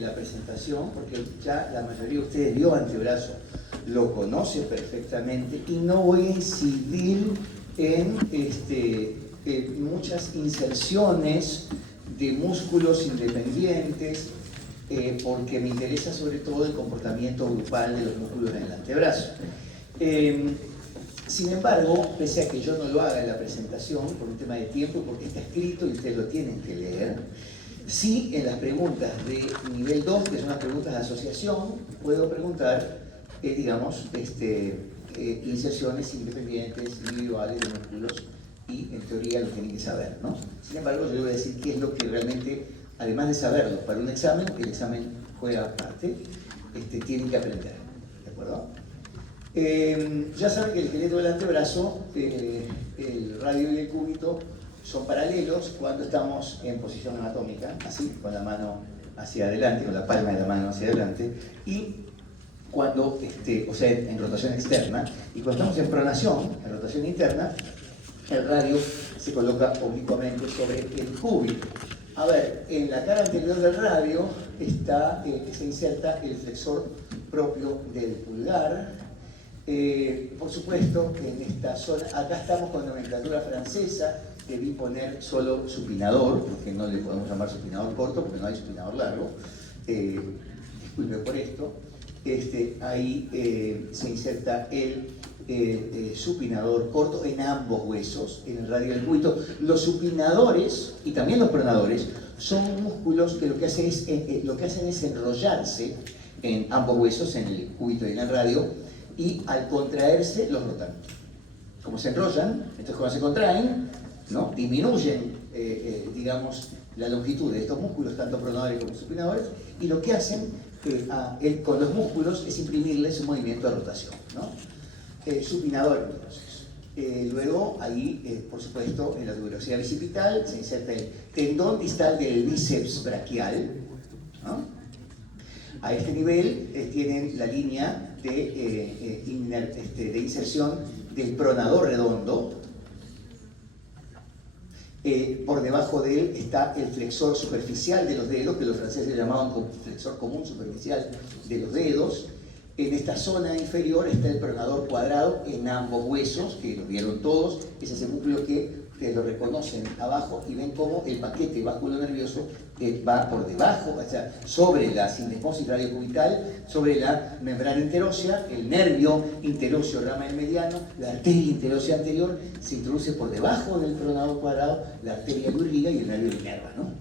la presentación, porque ya la mayoría de ustedes vio antebrazo, lo conoce perfectamente y no voy a incidir en muchas inserciones de músculos independientes, porque me interesa sobre todo el comportamiento grupal de los músculos en el antebrazo. Sin embargo, pese a que yo no lo haga en la presentación por un tema de tiempo, porque está escrito y ustedes lo tienen que leer, sí, en las preguntas de nivel 2, que son las preguntas de asociación, puedo preguntar, inserciones independientes, individuales de músculos, y en teoría lo tienen que saber, ¿no? Sin embargo, yo les voy a decir qué es lo que realmente, además de saberlo para un examen, el examen juega parte, tienen que aprender, ¿de acuerdo? Ya saben que el esqueleto del antebrazo, el radio y el cúbito son paralelos cuando estamos en posición anatómica, así, con la mano hacia adelante, con la palma de la mano hacia adelante, y cuando, en rotación externa, y cuando estamos en pronación, en rotación interna, el radio se coloca oblicuamente sobre el cúbito. A ver, en la cara anterior del radio se inserta el flexor propio del pulgar. Por supuesto que en esta zona, acá estamos con nomenclatura francesa, debí poner solo supinador, porque no le podemos llamar supinador corto, porque no hay supinador largo. Disculpe por esto. Ahí se inserta el supinador corto en ambos huesos, en el radio del cúbito. Los supinadores y también los pronadores son músculos que lo que hacen es enrollarse en ambos huesos, en el cúbito y en el radio, y al contraerse los rotan. Como se enrollan, entonces cuando se contraen, ¿no? Disminuyen, la longitud de estos músculos, tanto pronadores como supinadores, y lo que hacen con los músculos es imprimirles un movimiento de rotación, ¿no? Supinador, entonces. Luego, ahí, por supuesto, en la tuberosidad bicipital se inserta el tendón distal del bíceps braquial, ¿no? A este nivel tienen la línea de inserción del pronador redondo. Por debajo de él está el flexor superficial de los dedos, que los franceses llamaban flexor común superficial de los dedos. En esta zona inferior está el pronador cuadrado en ambos huesos, que lo vieron todos. Es ese músculo que ustedes lo reconocen abajo y ven cómo el paquete vasculonervioso va por debajo, o sea, sobre la sindesmosis radiocubital, sobre la membrana interósea, el nervio interóseo rama del mediano, la arteria interósea anterior se introduce por debajo del pronador cuadrado, la arteria lúriga y el nervio Minerva, ¿no?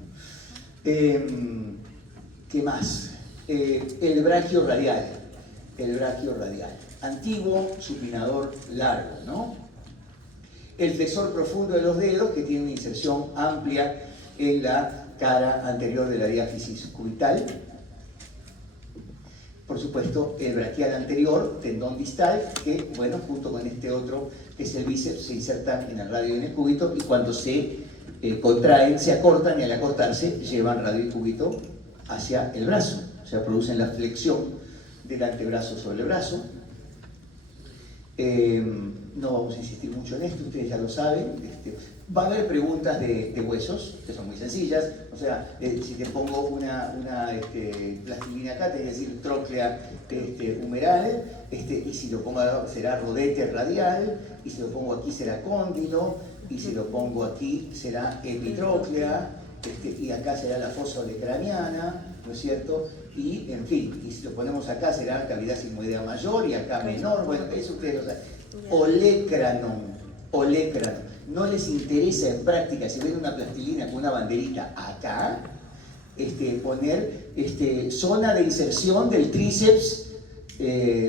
¿Qué más? El braquio radial. El braquio radial. Antiguo supinador largo, ¿no? El flexor profundo de los dedos, que tiene una inserción amplia en la cara anterior de la diáfisis cubital. Por supuesto, el braquial anterior, tendón distal, que, bueno, junto con este otro, que es el bíceps, se insertan en el radio y en el cúbito, y cuando se contraen, se acortan, y al acortarse, llevan radio y cúbito hacia el brazo. O sea, producen la flexión del antebrazo sobre el brazo. No vamos a insistir mucho en esto, ustedes ya lo saben. Va a haber preguntas de huesos, que son muy sencillas. O sea, si te pongo una plastilina acá, te voy a decir tróclea humeral, y si lo pongo acá será rodete radial, y si lo pongo aquí será cóndilo, y si lo pongo aquí será epitróclea, y acá será la fosa olecraniana, ¿no es cierto? Y, en fin, y si lo ponemos acá será cavidad sigmoidea mayor y acá menor. Bueno, eso ustedes lo saben. Olecranon. No les interesa en práctica, si ven una plastilina con una banderita acá, poner zona de inserción del tríceps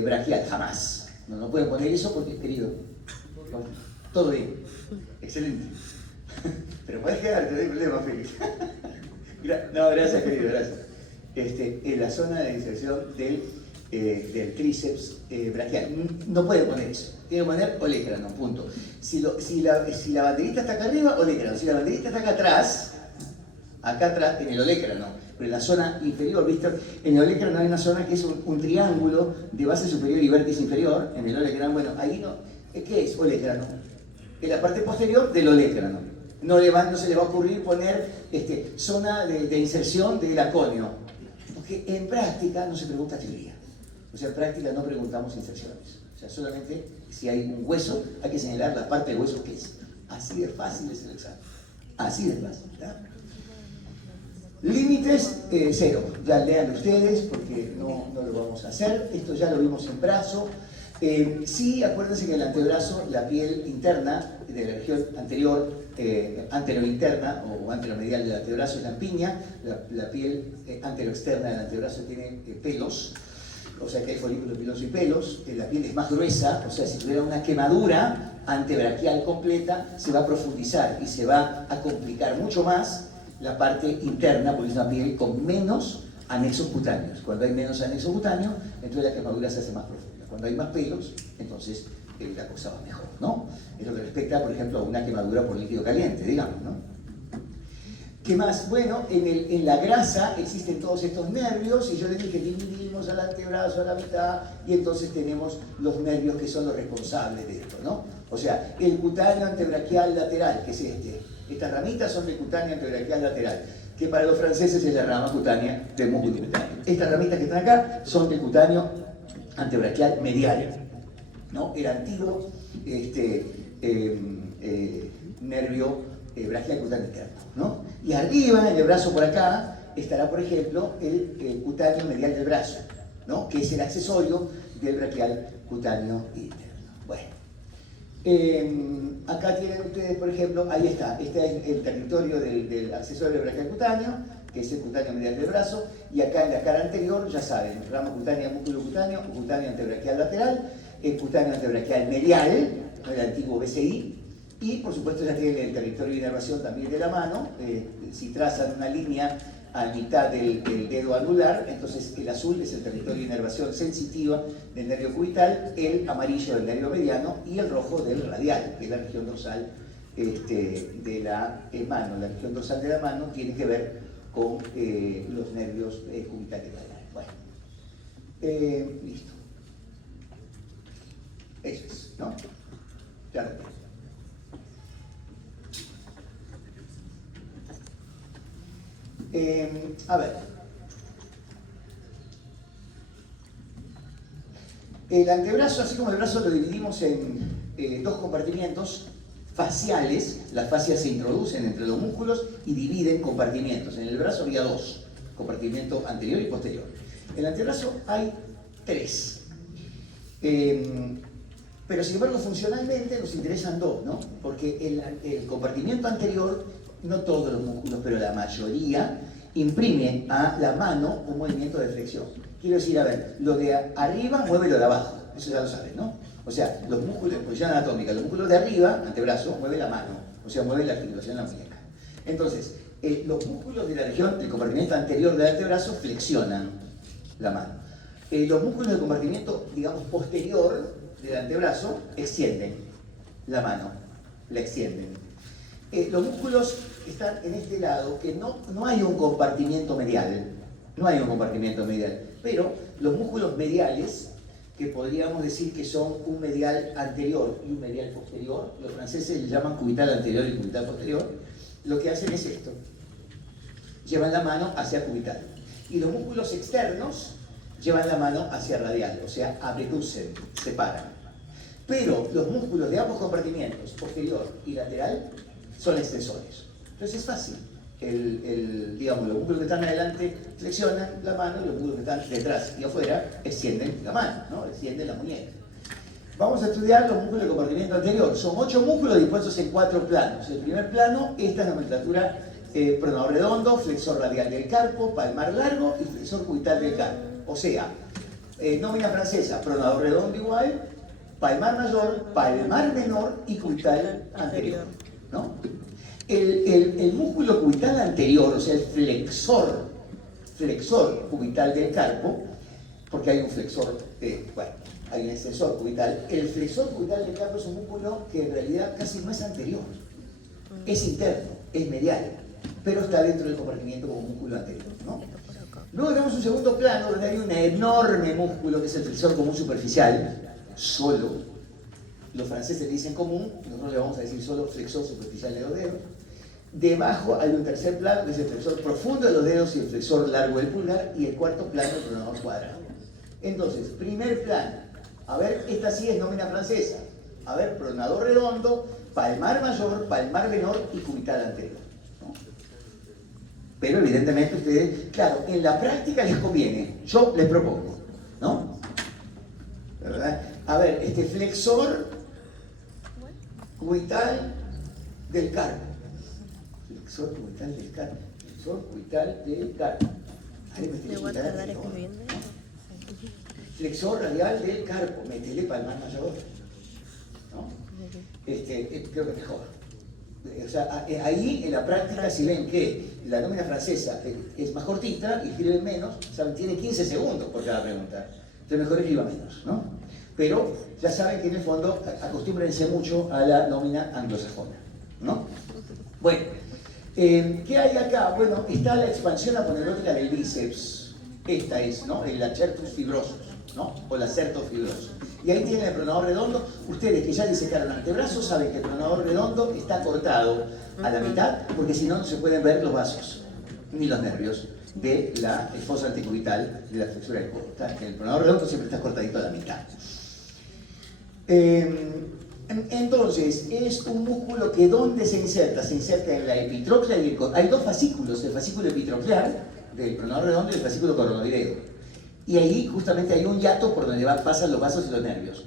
braquial. Jamás. No pueden poner eso porque, querido, todo bien. Excelente. Pero puedes quedarte, no hay problema, Félix. No, gracias, querido, gracias. En la zona de inserción del tríceps braquial. No puede poner eso. Tiene que poner olecranon, punto. Si la banderita está acá arriba, olecranon. Si la banderita está acá atrás, en el olecranon. Pero en la zona inferior, ¿viste? En el olecranon hay una zona que es un triángulo de base superior y vértice inferior. En el olecranon, bueno, ahí no. ¿Qué es olecranon? En la parte posterior del olecranon. No se le va a ocurrir poner zona de inserción del aconio. Porque en práctica no se pregunta teoría. O sea, en práctica no preguntamos inserciones. O sea, solamente si hay un hueso, hay que señalar la parte del hueso que es. Así de fácil es el examen. Así de fácil. ¿Ya? Límites, 0. Ya lean ustedes porque no lo vamos a hacer. Esto ya lo vimos en brazo. Sí, acuérdense que en el antebrazo, la piel interna de la región anterior, anterointerna o anteromedial del antebrazo es la piña, la piel anteroexterna del antebrazo tiene pelos, o sea que hay folículos pilosos y pelos, la piel es más gruesa, o sea, si tuviera una quemadura antebraquial completa, se va a profundizar y se va a complicar mucho más la parte interna, porque es una piel con menos anexos cutáneos. Cuando hay menos anexos cutáneos, entonces la quemadura se hace más profunda. Cuando hay más pelos, entonces la cosa va mejor, ¿no? Es lo que respecta, por ejemplo, a una quemadura por líquido caliente, digamos, ¿no? ¿Qué más? Bueno, en la grasa existen todos estos nervios y yo les dije, dividimos al antebrazo a la mitad y entonces tenemos los nervios que son los responsables de esto, ¿no? O sea, el cutáneo antebraquial lateral, que es este. Estas ramitas son del cutáneo antebraquial lateral, que para los franceses es la rama cutánea del músculo cutáneo. Estas ramitas que están acá son del cutáneo antebraquial medial, ¿no? El antiguo nervio braquial cutáneo interno, ¿no? Y arriba, en el brazo por acá, estará, por ejemplo, el cutáneo medial del brazo, ¿no? Que es el accesorio del braquial cutáneo interno. Bueno, acá tienen ustedes, por ejemplo, ahí está, este es el territorio del accesorio del braquial cutáneo, que es el cutáneo medial del brazo, y acá en la cara anterior, ya saben, rama cutánea, músculo cutáneo, cutáneo antebraquial lateral, el cutáneo antebraquial medial, el antiguo BCI, y por supuesto ya tienen el territorio de inervación también de la mano. Si trazan una línea a mitad del dedo anular, entonces el azul es el territorio de inervación sensitiva del nervio cubital, el amarillo del nervio mediano y el rojo del radial, que es la región dorsal de la mano. La región dorsal de la mano tiene que ver con los nervios cubitales y radiales. Bueno, listo. Eso es, ¿no? Ya lo tengo. A ver, el antebrazo, así como el brazo, lo dividimos en dos compartimientos faciales. Las fascias se introducen entre los músculos y dividen compartimientos. En el brazo había dos, compartimento anterior y posterior. En el antebrazo hay tres. Pero sin embargo, funcionalmente nos interesan dos, ¿no? Porque el compartimiento anterior, no todos los músculos, pero la mayoría, imprime a la mano un movimiento de flexión. Quiero decir, a ver, lo de arriba mueve lo de abajo, eso ya lo saben, ¿no? O sea, los músculos, posición anatómica, los músculos de arriba, antebrazo, mueve la mano, o sea, mueve la articulación de la muñeca. Entonces, los músculos de la región del compartimiento anterior del antebrazo flexionan la mano. Los músculos del compartimiento, digamos, posterior del antebrazo extienden la mano, la extienden. Los músculos que están en este lado, que no hay un compartimiento medial, no hay un compartimento medial, pero los músculos mediales, que podríamos decir que son un medial anterior y un medial posterior, los franceses le llaman cubital anterior y cubital posterior, lo que hacen es esto, llevan la mano hacia cubital. Y los músculos externos llevan la mano hacia radial, o sea, abducen, separan. Pero los músculos de ambos compartimientos, posterior y lateral, son extensores. Entonces es fácil. Digamos, los músculos que están adelante flexionan la mano y los músculos que están detrás y afuera extienden la mano, ¿no? Extienden la muñeca. Vamos a estudiar los músculos del compartimiento anterior. Son 8 músculos dispuestos en 4 planos. El primer plano, esta es la nomenclatura: pronador redondo, flexor radial del carpo, palmar largo y flexor cubital del carpo. O sea, nómina francesa, pronador redondo igual, palmar mayor, palmar menor y cubital anterior, ¿no? El músculo cubital anterior, o sea, el flexor cubital del carpo, porque hay un flexor, bueno, hay un extensor cubital. El flexor cubital del carpo es un músculo que en realidad casi no es anterior, es interno, es medial, pero está dentro del compartimiento como músculo anterior, ¿no? Luego tenemos un segundo plano donde hay un enorme músculo que es el flexor común superficial, solo. Los franceses le dicen común, nosotros le vamos a decir solo flexor superficial de los dedos. Debajo hay un tercer plano, que es el flexor profundo de los dedos y el flexor largo del pulgar, y el cuarto plano, el pronador cuadrado. Entonces, primer plano. A ver, esta sí es nómina francesa. A ver, pronador redondo, palmar mayor, palmar menor y cubital anterior, ¿no? Pero evidentemente ustedes, claro, en la práctica les conviene, yo les propongo, ¿no? ¿Verdad? A ver, flexor cubital del carpo. Flexor cubital del carpo. Flexor cubital del carpo. Ahí me flexor radial del carpo. Metele palmar mayor, ¿no? Creo que mejor. O sea, ahí en la práctica, si ven que la nómina francesa es más cortita y escriben menos, saben, tiene 15 segundos por cada pregunta. Entonces mejor escriba menos, ¿no? Pero ya saben que en el fondo acostúmbrense mucho a la nómina anglosajona, ¿no? Bueno, ¿qué hay acá? Bueno, está la expansión aponeurótica del bíceps. Esta es, ¿no? El acertus fibrosus, ¿no? O el acerto fibroso. Y ahí tienen el pronador redondo. Ustedes que ya disecaron antebrazos saben que el pronador redondo está cortado a la mitad, porque si no, no se pueden ver los vasos ni los nervios de la fosa antecubital de la flexura del codo. El pronador redondo siempre está cortadito a la mitad. Entonces, es un músculo que ¿dónde se inserta? Se inserta en la epitróclea y el codo. Hay dos fascículos, el fascículo epitroclear del pronador redondo y el fascículo coronoideo. Y ahí justamente hay un hiato por donde pasan los vasos y los nervios.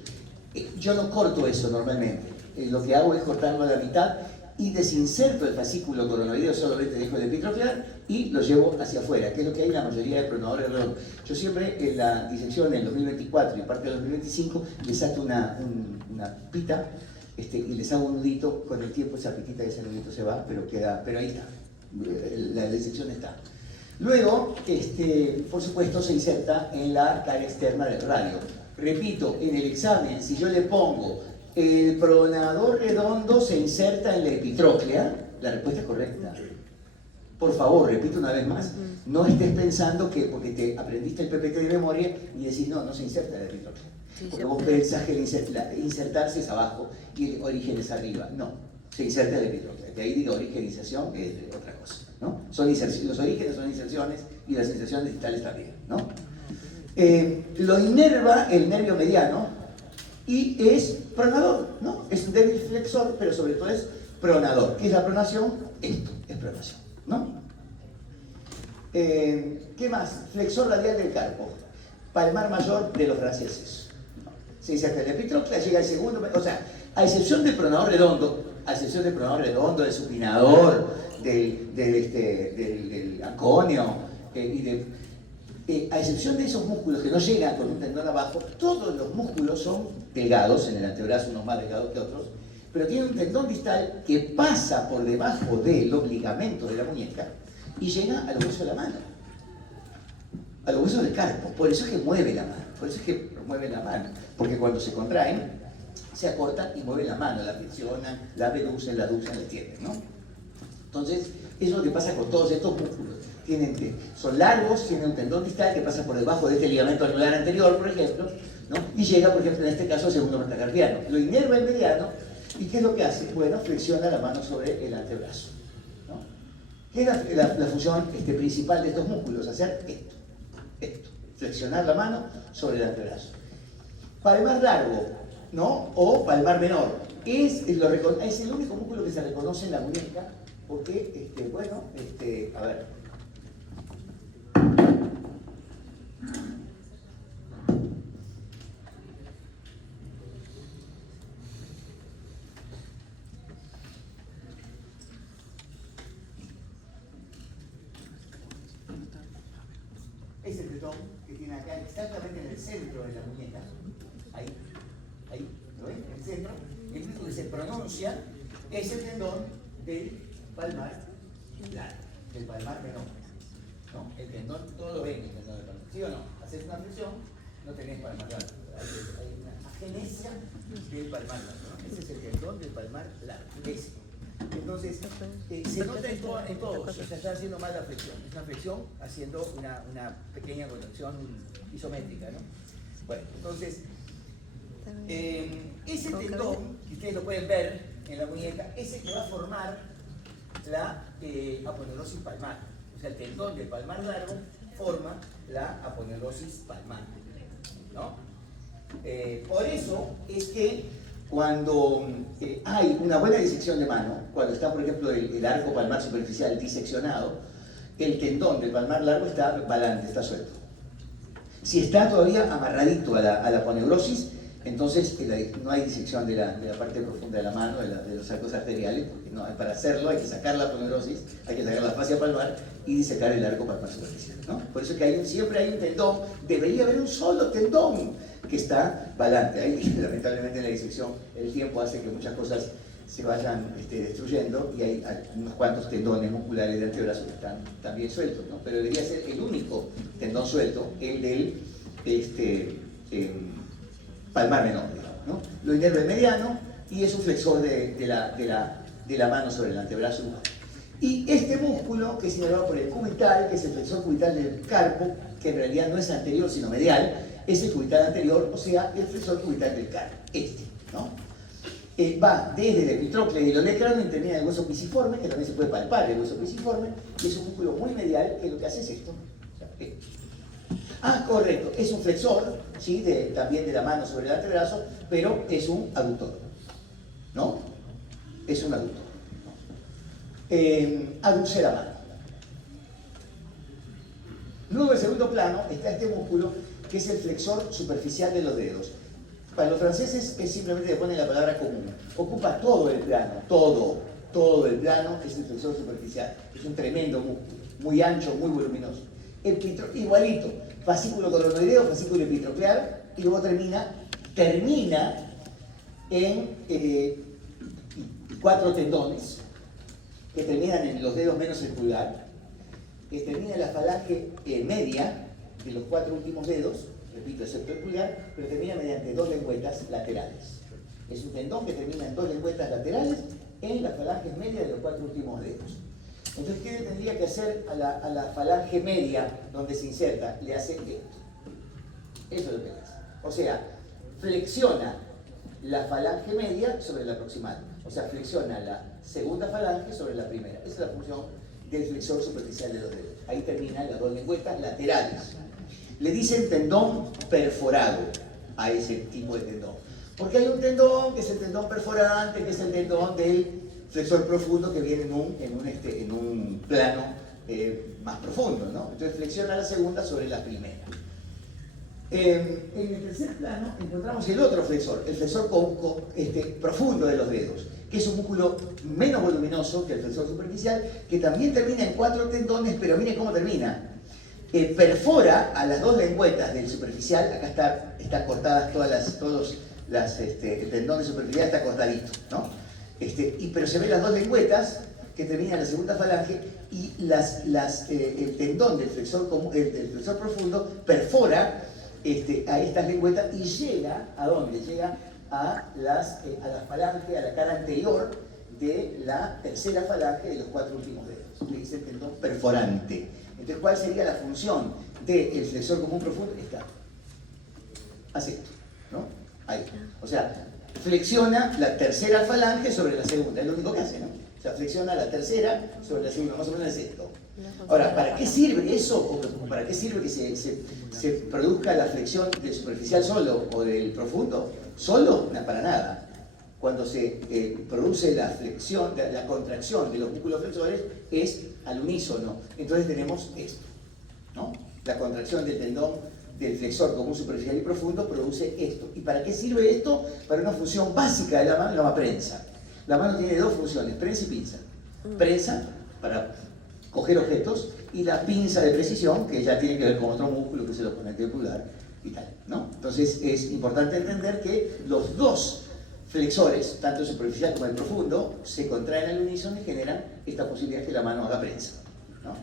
Yo no corto eso normalmente. Lo que hago es cortarlo a la mitad y desinserto el fascículo coronoideo, solamente dejo el epitroclear y lo llevo hacia afuera, que es lo que hay en la mayoría de pronadores redondos. Yo siempre en la disección en 2024 y parte del 2025 les saco una pita y les hago un nudito. Con el tiempo esa pitita y ese nudito se va, pero ahí está. La disección está. Luego, por supuesto, se inserta en la cara externa del radio. Repito, en el examen, si yo le pongo el pronador redondo se inserta en la epitróclea, la respuesta es correcta. Por favor, repito una vez más, no estés pensando que porque te aprendiste el PPT de memoria y decís, no se inserta en la epitróclea. Porque vos pensás que insertarse es abajo y el origen es arriba. No, se inserta en la epitróclea. De ahí digo origenización, que es otra cosa, ¿no? Los orígenes son inserciones y las inserciones distales también, ¿no? Lo inerva el nervio mediano y es pronador, ¿no? Es un débil flexor, pero sobre todo es pronador. ¿Qué es la pronación? Esto es pronación, ¿no? ¿Qué más? Flexor radial del carpo, palmar mayor de los franceses. Se inserta en la epitróclea, llega el segundo, o sea, a excepción del pronador redondo, del supinador, del anconio, a excepción de esos músculos que no llegan con un tendón abajo, todos los músculos son delgados, en el antebrazo unos más delgados que otros, pero tienen un tendón distal que pasa por debajo de los ligamentos de la muñeca y llega a los huesos de la mano, a los huesos del carpo. Por eso es que mueve la mano, porque cuando se contraen, se acortan y mueven la mano, la flexionan, la reducen, la aducen, la extienden, ¿no? Entonces, eso es lo que pasa con todos estos músculos. Son largos, tienen un tendón distal que pasa por debajo de este ligamento anular anterior, por ejemplo, ¿no? Y llega, por ejemplo, en este caso, al segundo metacarpiano. Lo inerva el mediano, ¿y qué es lo que hace? Bueno, flexiona la mano sobre el antebrazo, ¿no? ¿Qué es la función principal de estos músculos? Hacer esto, flexionar la mano sobre el antebrazo. Palmar largo, ¿no? O palmar menor. Es el único músculo que se reconoce en la muñeca, porque, a ver. Es el tendón que tiene acá exactamente en el centro de la muñeca. Ahí, ¿lo ven? En el centro. El único que se pronuncia es el tendón del palmar largo, del palmar menor, ¿no? El tendón, todo lo ven, el tendón del palmar. ¿Sí o no? Haces una flexión, no tenés palmar largo. Hay una agenesia del palmar largo, ¿no? Ese es el tendón del palmar largo. Entonces, se nota en todos, o sea, está haciendo mal la flexión. Es una flexión haciendo una pequeña contracción isométrica, ¿no? Bueno, entonces, ese tendón, que ustedes lo pueden ver en la muñeca, ese que va a formar la aponeurosis palmar. O sea, el tendón del palmar largo forma la aponeurosis palmar, ¿no? Por eso es que cuando hay una buena disección de mano, cuando está, por ejemplo, el arco palmar superficial diseccionado, el tendón del palmar largo está balante, está suelto. Si está todavía amarradito a la aponeurosis, entonces no hay disección de la parte profunda de la mano, de los arcos arteriales, porque no, para hacerlo hay que sacar la aponeurosis, hay que sacar la fascia palmar y disecar el arco palmar superficial, ¿no? Por eso que siempre hay un tendón, debería haber un solo tendón que está balante. Ahí, lamentablemente, en la disección el tiempo hace que muchas cosas se vayan destruyendo y hay unos cuantos tendones musculares del antebrazo que están también sueltos, ¿no? Pero debería ser el único tendón suelto, el del palmar menor, ¿no? Lo inerve mediano y es un flexor de la mano sobre el antebrazo humano. Y este músculo, que es inervado por el cubital, que es el flexor cubital del carpo, que en realidad no es anterior sino medial, es el cubital anterior, o sea, el flexor cubital del carpo, ¿no? Va desde el epitrócleo y el olecrano y termina en el hueso pisiforme, que también se puede palpar el hueso pisiforme, que es un músculo muy medial, que lo que hace es esto. O sea, esto. Correcto, es un flexor, ¿sí? También de la mano sobre el antebrazo, pero es un aductor, ¿no? Es un aductor. Aduce la mano. Luego, en segundo plano, está este músculo, que es el flexor superficial de los dedos. Para los franceses es simplemente le ponen la palabra común. Ocupa todo el plano, todo el plano es el flexor superficial. Es un tremendo músculo, muy ancho, muy voluminoso. Igualito, fascículo coronoideo, fascículo epitroclear, y luego termina en 4 tendones que terminan en los dedos menos el pulgar, que termina en la falange media de los 4 últimos dedos, repito, excepto el pulgar, pero termina mediante 2 lengüetas laterales. Es un tendón que termina en 2 lengüetas laterales en las falanges medias de los 4 últimos dedos. Entonces, ¿qué le tendría que hacer a la falange media donde se inserta? Le hace esto. Eso es lo que le hace. O sea, flexiona la falange media sobre la proximal. O sea, flexiona la segunda falange sobre la primera. Esa es la función del flexor superficial de los dedos. Ahí terminan las 2 lengüetas laterales. Le dicen tendón perforado a ese tipo de tendón. Porque hay un tendón que es el tendón perforante, que es el tendón del flexor profundo que viene en un plano más profundo, ¿no? Entonces flexiona la segunda sobre la primera. En el tercer plano encontramos el otro flexor, el flexor profundo de los dedos, que es un músculo menos voluminoso que el flexor superficial, que también termina en 4 tendones, pero miren cómo termina. Perfora a las 2 lengüetas del superficial, acá están cortadas todos el tendón de superficial está cortadito, ¿no? Pero se ven las 2 lengüetas que terminan la segunda falange y el tendón del flexor profundo perfora a estas lengüetas y llega ¿a dónde? Llega a la falange, a la cara anterior de la tercera falange de los 4 últimos dedos. Le dice el tendón perforante. Entonces, ¿cuál sería la función del flexor común profundo? Hace esto, ¿no? Ahí. O sea, flexiona la tercera falange sobre la segunda, es lo único que hace, ¿no? O sea, flexiona la tercera sobre la segunda, más o menos es esto. Ahora, ¿para qué sirve eso? ¿Para qué sirve que se produzca la flexión del superficial solo o del profundo? ¿Solo? No, para nada. Cuando se produce la flexión, la contracción de los músculos flexores es al unísono. Entonces tenemos esto, ¿no? La contracción del tendón del flexor común superficial y profundo produce esto. ¿Y para qué sirve esto? Para una función básica de la mano, la prensa. La mano tiene 2 funciones, prensa y pinza. Prensa para coger objetos y la pinza de precisión, que ya tiene que ver con otro músculo que es el oponente ocular y tal, ¿no? Entonces es importante entender que los 2 flexores, tanto el superficial como el profundo, se contraen al unísono y generan esta posibilidad que la mano haga prensa, ¿no?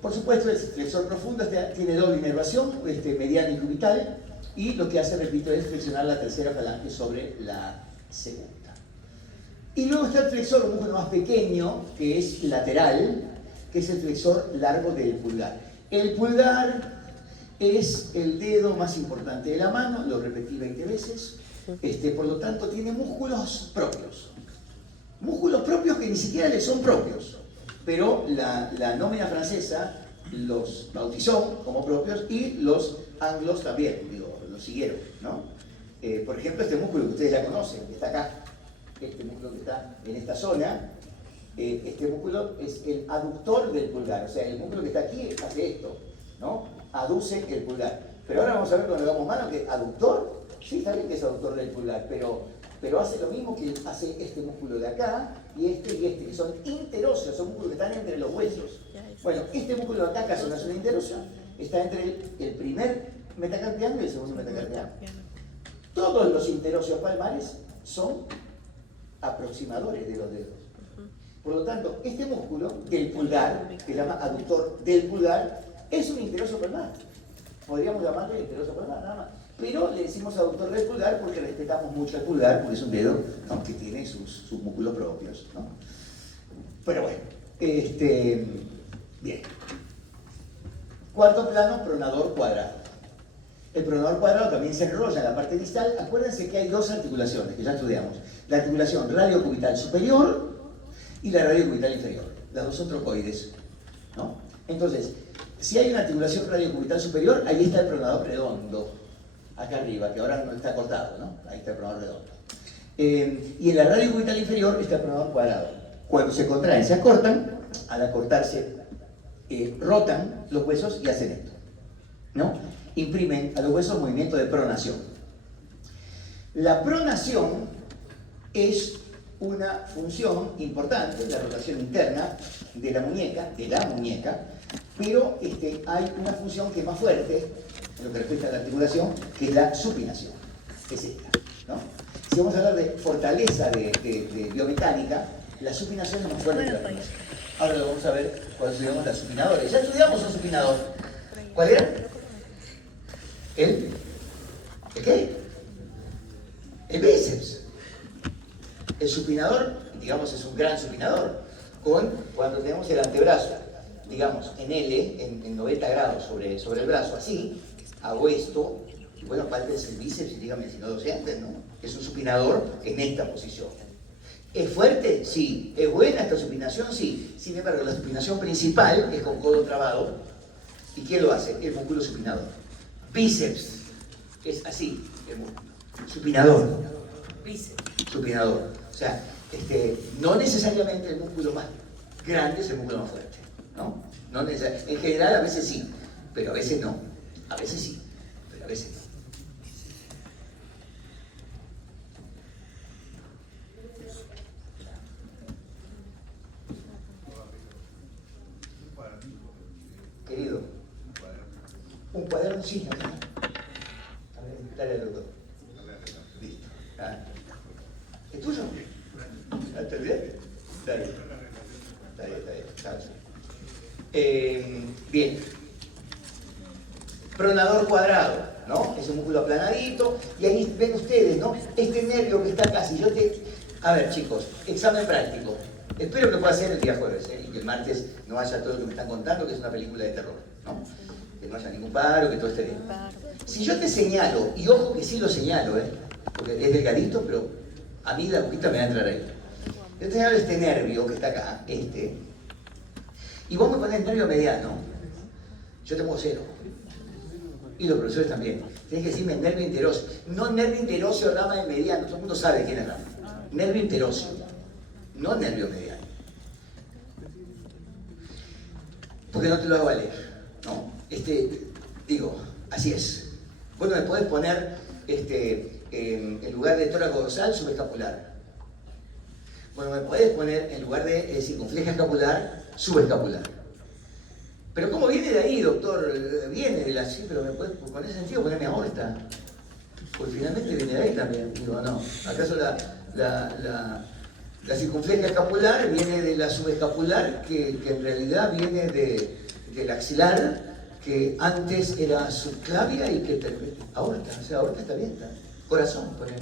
Por supuesto, el flexor profundo tiene doble inervación, mediano y cubital, y lo que hace, repito, es flexionar la tercera falange sobre la segunda. Y luego está el flexor, un músculo más pequeño, que es lateral, que es el flexor largo del pulgar. El pulgar es el dedo más importante de la mano, lo repetí 20 veces, por lo tanto tiene músculos propios. músculos propios que ni siquiera les son propios, pero la nómina francesa los bautizó como propios y los anglos también, digo, los siguieron, ¿no? Por ejemplo, este músculo que ustedes ya conocen, que está acá, este músculo que está en esta zona, este músculo es el aductor del pulgar, o sea, el músculo que está aquí hace esto, ¿no? Aduce el pulgar. Pero ahora vamos a ver cuando hagamos mano que aductor, sí, está bien que es aductor del pulgar, pero hace lo mismo que hace este músculo de acá y este, que son interóseos, son músculos que están entre los huesos. Bueno, este músculo de acá, acaso no es un interóseo, está entre el primer metacarpiano y el segundo metacarpiano. Todos los interóseos palmares son aproximadores de los dedos. Por lo tanto, este músculo del pulgar, que se llama aductor del pulgar, es un interóseo palmar. Podríamos llamarle interóseo palmar, nada más. Pero le decimos aductor del pulgar porque respetamos mucho el pulgar, porque es un dedo, ¿no?, que tiene sus músculos propios, ¿no? Pero bueno, bien. Cuarto plano, pronador cuadrado. El pronador cuadrado también se enrolla en la parte distal. Acuérdense que hay dos articulaciones que ya estudiamos. La articulación radiocubital superior y la radiocubital inferior. Las dos son trocoides, ¿no? Entonces, si hay una articulación radiocubital superior, ahí está el pronador redondo, acá arriba, que ahora no está cortado, ¿no? Ahí está el pronador redondo. Y en la radiocubital inferior está el pronador cuadrado. Cuando se contraen, se acortan, al acortarse rotan los huesos y hacen esto, ¿no? Imprimen a los huesos movimiento de pronación. La pronación es una función importante, la rotación interna de la muñeca, pero hay una función que es más fuerte en lo que respecta a la articulación, que es la supinación, que es esta, ¿no? Si vamos a hablar de fortaleza de biomecánica, la supinación es más fuerte que la pronación. Ahora lo vamos a ver cuando estudiamos las supinadores. Ya estudiamos un supinador. ¿Cuál era? ¿El qué? El bíceps. El supinador, digamos, es un gran supinador. Cuando tenemos el antebrazo, digamos, en L, en 90 grados sobre el brazo, así, hago esto, y bueno, pálpense el bíceps y díganme si no lo sienten, ¿no? Es un supinador en esta posición. ¿Es fuerte? Sí. ¿Es buena esta supinación? Sí. Sin embargo, la supinación principal es con codo trabado. ¿Y quién lo hace? El músculo supinador. Bíceps es así, el músculo. Supinador. Bíceps. Supinador. O sea, no necesariamente el músculo más grande es el músculo más fuerte, ¿no? En general a veces sí, pero a veces no. A veces sí, pero a veces no. Querido, un cuaderno, sí, acá. A ver, dale al doctor. Listo. ¿Es tuyo? ¿Te olvidaste? Dale. Está bien. Bien. Pronador cuadrado, ¿no? Es un músculo aplanadito. Y ahí ven ustedes, ¿no? Este nervio que está acá, si yo te... A ver, chicos, examen práctico. Espero que pueda ser el día jueves, y que el martes no haya todo lo que me están contando, que es una película de terror, ¿no? Que no haya ningún paro, que todo esté bien. Si yo te señalo, y ojo que sí lo señalo, porque es delgadito, pero a mí la agujita me va a entrar ahí. Yo te señalo este nervio que está acá, y vos me pones el nervio mediano, yo te pongo 0. Y los profesores también. Tienes que decirme nervio interóseo. No nervio interóseo, rama de mediano, todo el mundo sabe quién es rama. Nervio interóseo, no nervio mediano. Porque no te lo hago a leer, ¿no? Digo, así es. Bueno, me podés poner, en lugar de tórax dorsal, subescapular. Bueno, me podés poner en lugar de circunfleja escapular, subescapular. Pero ¿cómo viene de ahí, doctor? Viene de la... Sí, pero me podés, con ese sentido, ponerme aorta. Pues finalmente viene de ahí también. Digo, no. ¿Acaso la circunfleja escapular viene de la subescapular, que en realidad viene del axilar, que antes era subclavia y que aorta? O sea, aorta está bien, está. Corazón, poneme.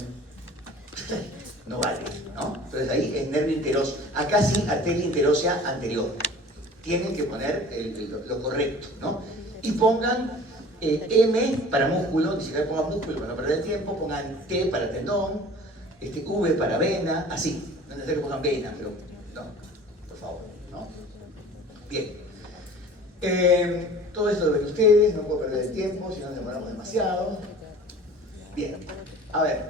No vale, ¿no? Entonces ahí es nervio interóseo. Acá sí, arteria interósea anterior. Tienen que poner lo correcto, ¿no? Y pongan M para músculo, ni siquiera pongan músculo para no perder el tiempo, pongan T para tendón, V para vena, así, es necesario que pongan vena, pero no, por favor, ¿no? Bien. Todo esto lo ven ustedes, no puedo perder el tiempo, si no nos demoramos demasiado. Bien, a ver,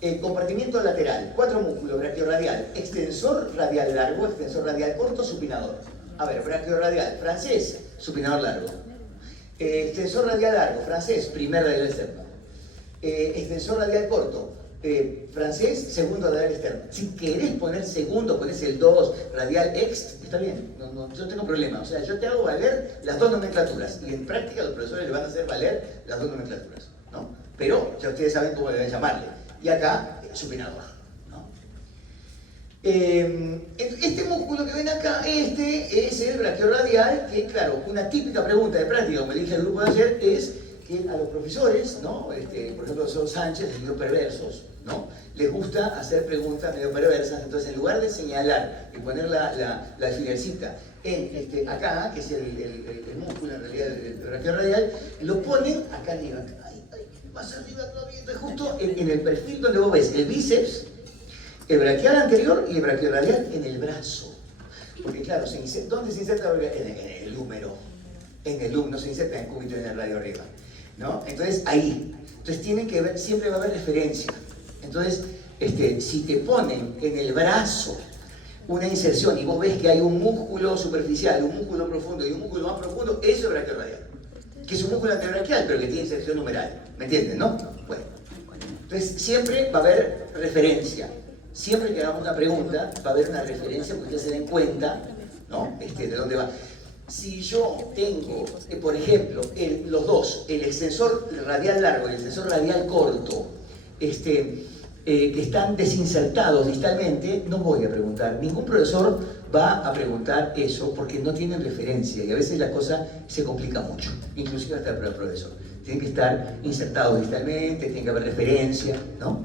el compartimiento lateral, 4 músculos, braquiorradial, extensor radial largo, extensor radial corto, supinador. A ver, braquiorradial, francés, supinador largo. Extensor radial largo, francés, primer radial externo. Extensor radial corto, francés, segundo radial externo. Si querés poner segundo, ponés el 2, radial ex, está bien, no, yo no tengo problema. O sea, yo te hago valer las dos nomenclaturas. Y en práctica los profesores le van a hacer valer las dos nomenclaturas, ¿no? Pero ya ustedes saben cómo deben llamarle. Y acá, supinador, ¿no? Este músculo que ven acá, este es el braquiorradial, que claro, una típica pregunta de práctica, como le dije al grupo de ayer, es que a los profesores, ¿no? Por ejemplo, el profesor Sánchez, de medio perversos, ¿no? Les gusta hacer preguntas medio perversas, entonces en lugar de señalar y poner la alfilercita en acá, que es el músculo en realidad del braquiorradial, lo ponen acá arriba, más arriba todavía, entonces justo en el perfil donde vos ves el bíceps, el braquial anterior y el braquiorradial en el brazo. Porque claro, ¿dónde se inserta el braquial? En el húmero. En el húmero, no se inserta en el cúbito y en el radio arriba, ¿no? Entonces ahí. Entonces tienen que ver, siempre va a haber referencia. Entonces, si te ponen en el brazo una inserción y vos ves que hay un músculo superficial, un músculo profundo y un músculo más profundo, eso es braquiorradial. Que es un músculo antebraquial, pero que tiene inserción numeral. ¿Me entienden, no? Bueno. Entonces, siempre va a haber referencia. Siempre que hagamos una pregunta, va a haber una referencia porque ustedes se den cuenta, ¿no? De dónde va. Si yo tengo, por ejemplo, los dos, el extensor radial largo y el extensor radial corto, que están desinsertados distalmente, no voy a preguntar. Ningún profesor va a preguntar eso porque no tienen referencia y a veces la cosa se complica mucho, inclusive hasta para el profesor. Tienen que estar insertados distalmente, tiene que haber referencia, ¿no?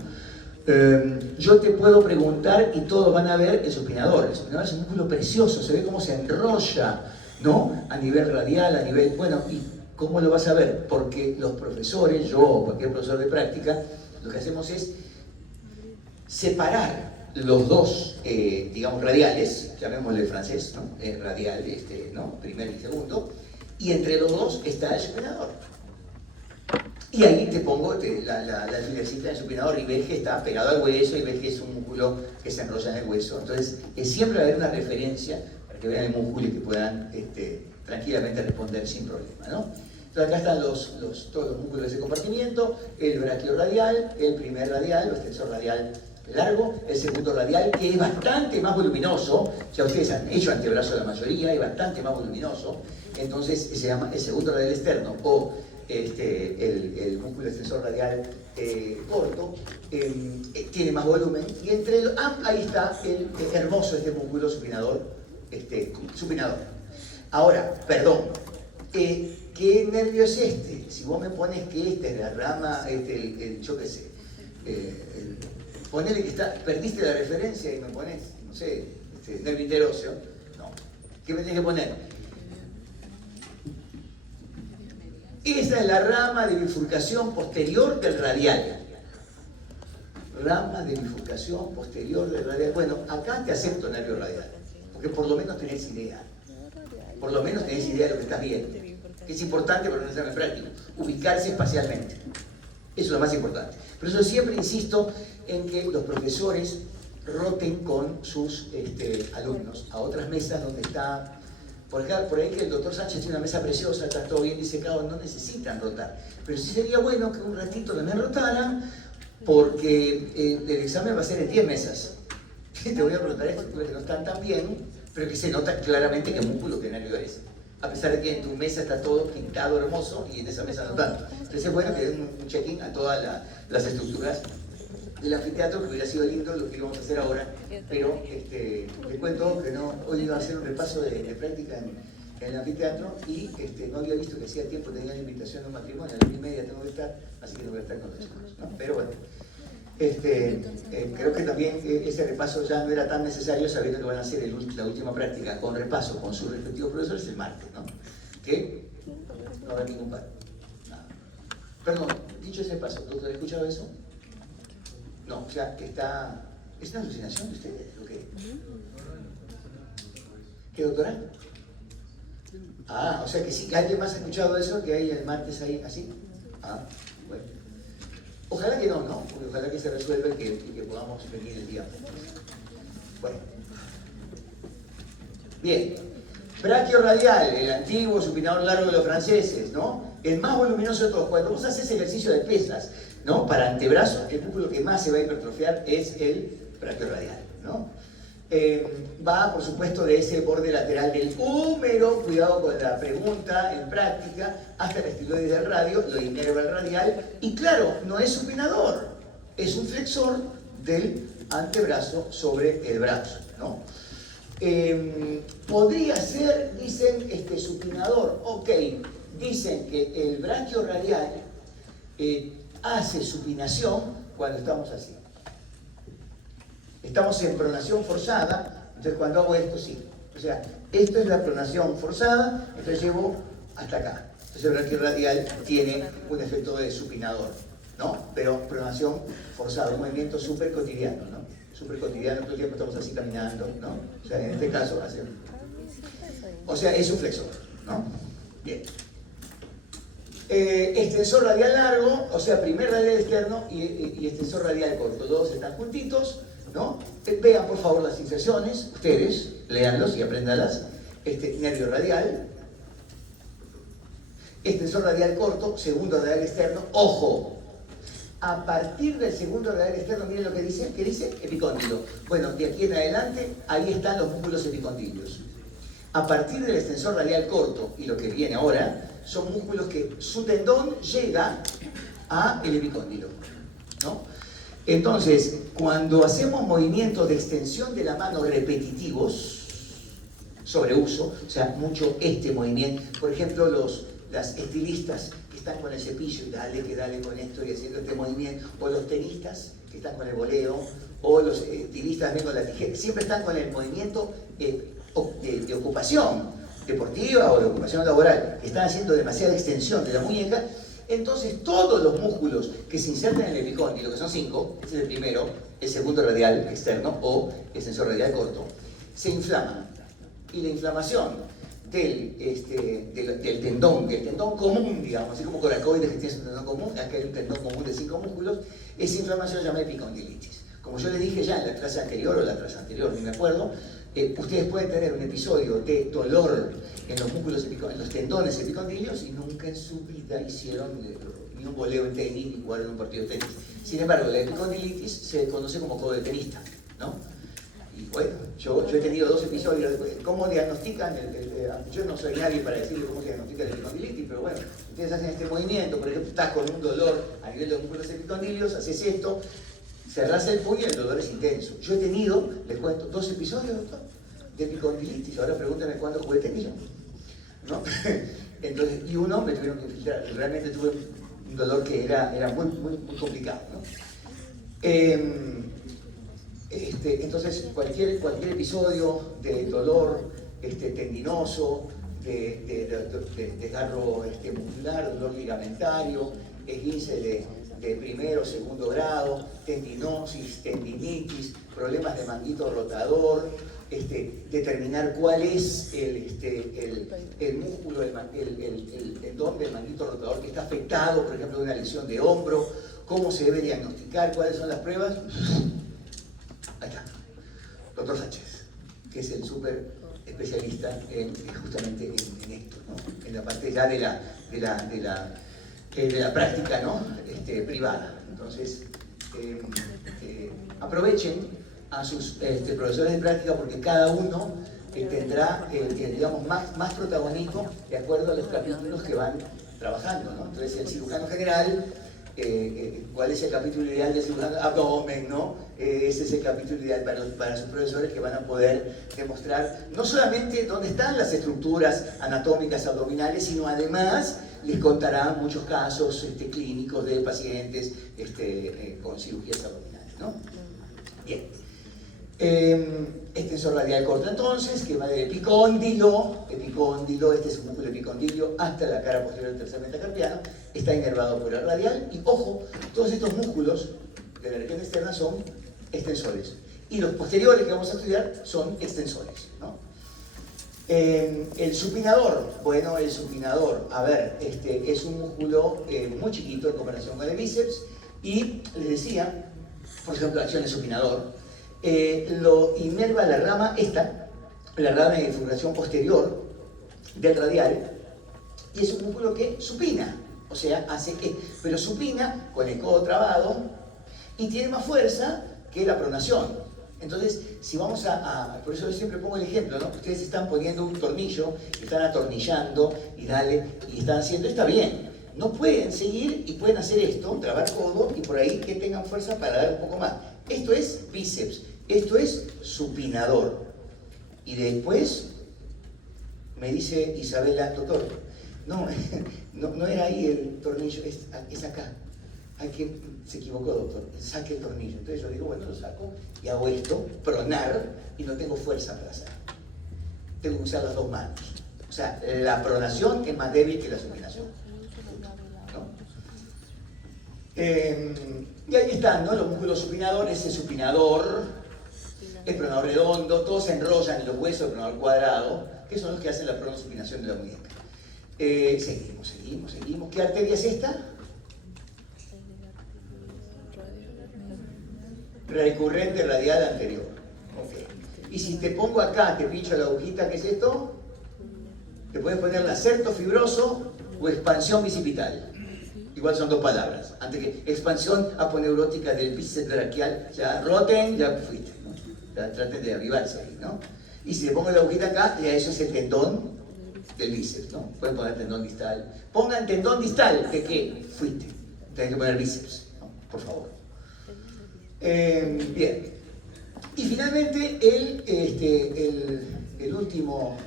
Yo te puedo preguntar y todos van a ver el supinador. El supinador es un músculo precioso, se ve cómo se enrolla, ¿no? A nivel radial, a nivel... Bueno, ¿y cómo lo vas a ver? Porque los profesores, yo o cualquier profesor de práctica, lo que hacemos es separar los dos, digamos, radiales, llamémosle francés, ¿no? Radial, ¿no? Primero y segundo, y entre los dos está el supinador. Y ahí te pongo la alfilercita del supinador y ves que está pegado al hueso y ves que es un músculo que se enrolla en el hueso. Entonces, siempre va a haber una referencia para que vean el músculo y que puedan tranquilamente responder sin problema, ¿no? Entonces acá están todos los músculos de ese compartimiento, el braquiorradial, el primer radial, o extensor radial largo, el segundo radial, que es bastante más voluminoso, ya ustedes han hecho antebrazo la mayoría, es bastante más voluminoso, entonces se llama el segundo radial externo, o el músculo extensor radial corto, tiene más volumen, y entre ahí está el hermoso músculo supinador, supinador. Ahora, perdón, ¿qué nervio es este? Si vos me pones que esta es la rama, yo qué sé, ponele que perdiste la referencia y me pones, no sé, nervio interóseo, no. ¿Qué me tenés que poner? Esa es la rama de bifurcación posterior del radial. Rama de bifurcación posterior del radial. Bueno, acá te acepto nervio radial, porque por lo menos tenés idea. Por lo menos tenés idea de lo que estás viendo. Que es importante para un examen práctico, ubicarse espacialmente. Eso es lo más importante. Por eso siempre insisto en que los profesores roten con sus alumnos a otras mesas donde está... Por ahí que el doctor Sánchez tiene una mesa preciosa, está todo bien disecado, no necesitan rotar. Pero sí sería bueno que un ratito también rotaran, porque el examen va a ser en 10 mesas. Te voy a preguntar esto, que no están tan bien, pero que se nota claramente qué músculo, qué nervio es. A pesar de que en tu mesa está todo pintado hermoso y en esa mesa no tanto. Entonces es bueno que den un check-in a todas las estructuras del anfiteatro, que hubiera sido lindo lo que íbamos a hacer ahora, pero les cuento que hoy iba a hacer un repaso de práctica en el anfiteatro y no había visto que hacía tiempo, tenía la invitación a un matrimonio, a las 9:30 tengo que estar, así que no voy a estar con los chicos, ¿no? Pero bueno, creo que también ese repaso ya no era tan necesario sabiendo que van a hacer la última práctica con repaso con sus respectivos profesores el martes, ¿no? Que no habrá ningún paro. Nada. Perdón, dicho ese paso, ¿tú has escuchado eso? No, o sea, que está ¿Es una alucinación de ustedes o qué? ¿Qué, doctora? Ah, o sea que sí, ¿alguien más ha escuchado eso? Que hay el martes ahí, así. Ah, bueno. Ojalá que no, ¿no? Porque ojalá que se resuelva y que podamos venir el día. Bueno. Bien. Braquio radial, el antiguo supinador largo de los franceses, ¿no? El más voluminoso de todos. Cuando vos haces ejercicio de pesas, ¿no? Para antebrazo, el músculo que más se va a hipertrofiar es el braquio radial, ¿no? Va, por supuesto, de ese borde lateral del húmero, cuidado con la pregunta en práctica, hasta el estiloide del radio, lo inerva el radial, y claro, no es supinador, es un flexor del antebrazo sobre el brazo, ¿no? Podría ser, dicen, supinador. Ok, dicen que el braquio radial hace supinación cuando estamos así. Estamos en pronación forzada, entonces cuando hago esto, sí. O sea, esto es la pronación forzada, entonces llevo hasta acá. Entonces el braquio radial tiene un efecto de supinador, ¿no? Pero pronación forzada, un movimiento súper cotidiano, ¿no? Súper cotidiano, todo el tiempo estamos así caminando, ¿no? O sea, en este caso, así. O sea, es un flexor, ¿no? Bien. Extensor radial largo, o sea, primer radial externo y extensor radial corto. Los dos están juntitos, ¿no? Vean, por favor, las inserciones, ustedes, léanlos y apréndalas. Nervio radial, extensor radial corto, segundo radial externo, ojo. A partir del segundo radial externo, miren lo que dice, ¿qué dice? Epicóndilo. Bueno, de aquí en adelante, ahí están los músculos epicondilios. A partir del extensor radial corto, y lo que viene ahora, son músculos que su tendón llega al epicóndilo, ¿no? Entonces, cuando hacemos movimientos de extensión de la mano repetitivos, sobre uso, o sea, mucho este movimiento, por ejemplo, las estilistas que están con el cepillo y dale con esto y haciendo este movimiento, o los tenistas que están con el voleo, o los estilistas también con la tijera, siempre están con el movimiento de ocupación deportiva o de ocupación laboral, que están haciendo demasiada extensión de la muñeca. Entonces todos los músculos que se insertan en el epicóndilo, que son 5, este es el primero, el segundo radial externo o extensor radial corto, se inflaman. Y la inflamación del tendón común, digamos, así como coracoides que tienen un tendón común, acá hay un tendón común de 5 músculos, esa inflamación se llama epicondilitis. Como yo les dije ya en la clase anterior o la clase anterior, no me acuerdo, ustedes pueden tener un episodio de dolor en los músculos, en los tendones epicondilios y nunca en su vida hicieron ni un voleo en tenis ni jugaron un partido de tenis. Sin embargo, la epicondilitis se conoce como codo de tenista, ¿no? Y bueno, yo he tenido 2 episodios. ¿Cómo diagnostican? Yo no soy nadie para decirle cómo se diagnostica la epicondilitis, pero bueno, ustedes hacen este movimiento, por ejemplo, estás con un dolor a nivel de los músculos epicondilios, haces esto, cerrás el puño y el dolor es intenso. Yo he tenido, les cuento, 2 episodios, doctor, de epicondilitis. Ahora pregúntame cuándo jugué tenis, ¿no? Entonces, y uno me tuvieron que infiltrar. Realmente tuve un dolor que era muy complicado, ¿no? Entonces, cualquier episodio de dolor tendinoso, de desgarro muscular, dolor ligamentario, esguince de primer o segundo grado, tendinosis, tendinitis, problemas de manguito rotador, determinar cuál es el músculo, el tendón del manguito rotador que está afectado, por ejemplo, de una lesión de hombro, cómo se debe diagnosticar, cuáles son las pruebas. Ahí está, doctor Sánchez, que es el súper especialista justamente en esto, ¿no? En la parte ya de la práctica, ¿no? Privada. Entonces, aprovechen a sus profesores de práctica porque cada uno tendrá, digamos, más protagonismo de acuerdo a los capítulos que van trabajando, ¿no? Entonces, el cirujano general, ¿cuál es el capítulo ideal del cirujano? Abdomen, ¿no? Ese es el capítulo ideal para sus profesores que van a poder demostrar no solamente dónde están las estructuras anatómicas abdominales, sino además les contarán muchos casos clínicos de pacientes con cirugías abdominales, ¿no? Bien. Extensor radial corto entonces, que va del epicóndilo, este es un músculo epicondilio, hasta la cara posterior del tercer metacarpiano, está inervado por el radial, y ojo, todos estos músculos de la región externa son extensores. Y los posteriores que vamos a estudiar son extensores, ¿no? El supinador, bueno, el supinador, a ver, es un músculo muy chiquito en comparación con el bíceps y les decía, por ejemplo, acción del supinador, lo inerva la rama esta, la rama de bifurcación posterior del radial, y es un músculo que supina, o sea, hace que, pero supina con el codo trabado y tiene más fuerza que la pronación. Entonces, si vamos por eso yo siempre pongo el ejemplo, ¿no? Ustedes están poniendo un tornillo, están atornillando y están haciendo, está bien. No pueden seguir y pueden hacer esto, trabar codo y por ahí que tengan fuerza para dar un poco más. Esto es bíceps, esto es supinador. Y después me dice Isabela, doctor, no era ahí el tornillo, es acá. Se equivocó, doctor, saque el tornillo. Entonces yo digo, bueno, lo saco y hago esto, pronar, y no tengo fuerza para hacerlo. Tengo que usar las dos manos. O sea, la pronación es más débil que la supinación, ¿no? Y ahí están, ¿no? Los músculos supinadores, el supinador, el pronador redondo, todos se enrollan en los huesos del pronador cuadrado, que son los que hacen la pronosupinación de la muñeca. Seguimos. ¿Qué arteria es esta? Recurrente radial anterior. Okay. Y si te pongo acá, te pincho la agujita, ¿qué es esto? Te puedes poner lacerto fibroso o expansión bicipital. Igual son dos palabras. Antes que expansión aponeurótica del bíceps braquial, ya roten, ya fuiste, ¿no? Ya traten de avivarse ahí, ¿no? Y si le pongo la agujita acá, ya eso es el tendón del bíceps, ¿no? Pueden poner tendón distal. Pongan tendón distal, ¿de qué? Fuiste. Tienen que poner bíceps, ¿no? Por favor. Bien. Y finalmente el último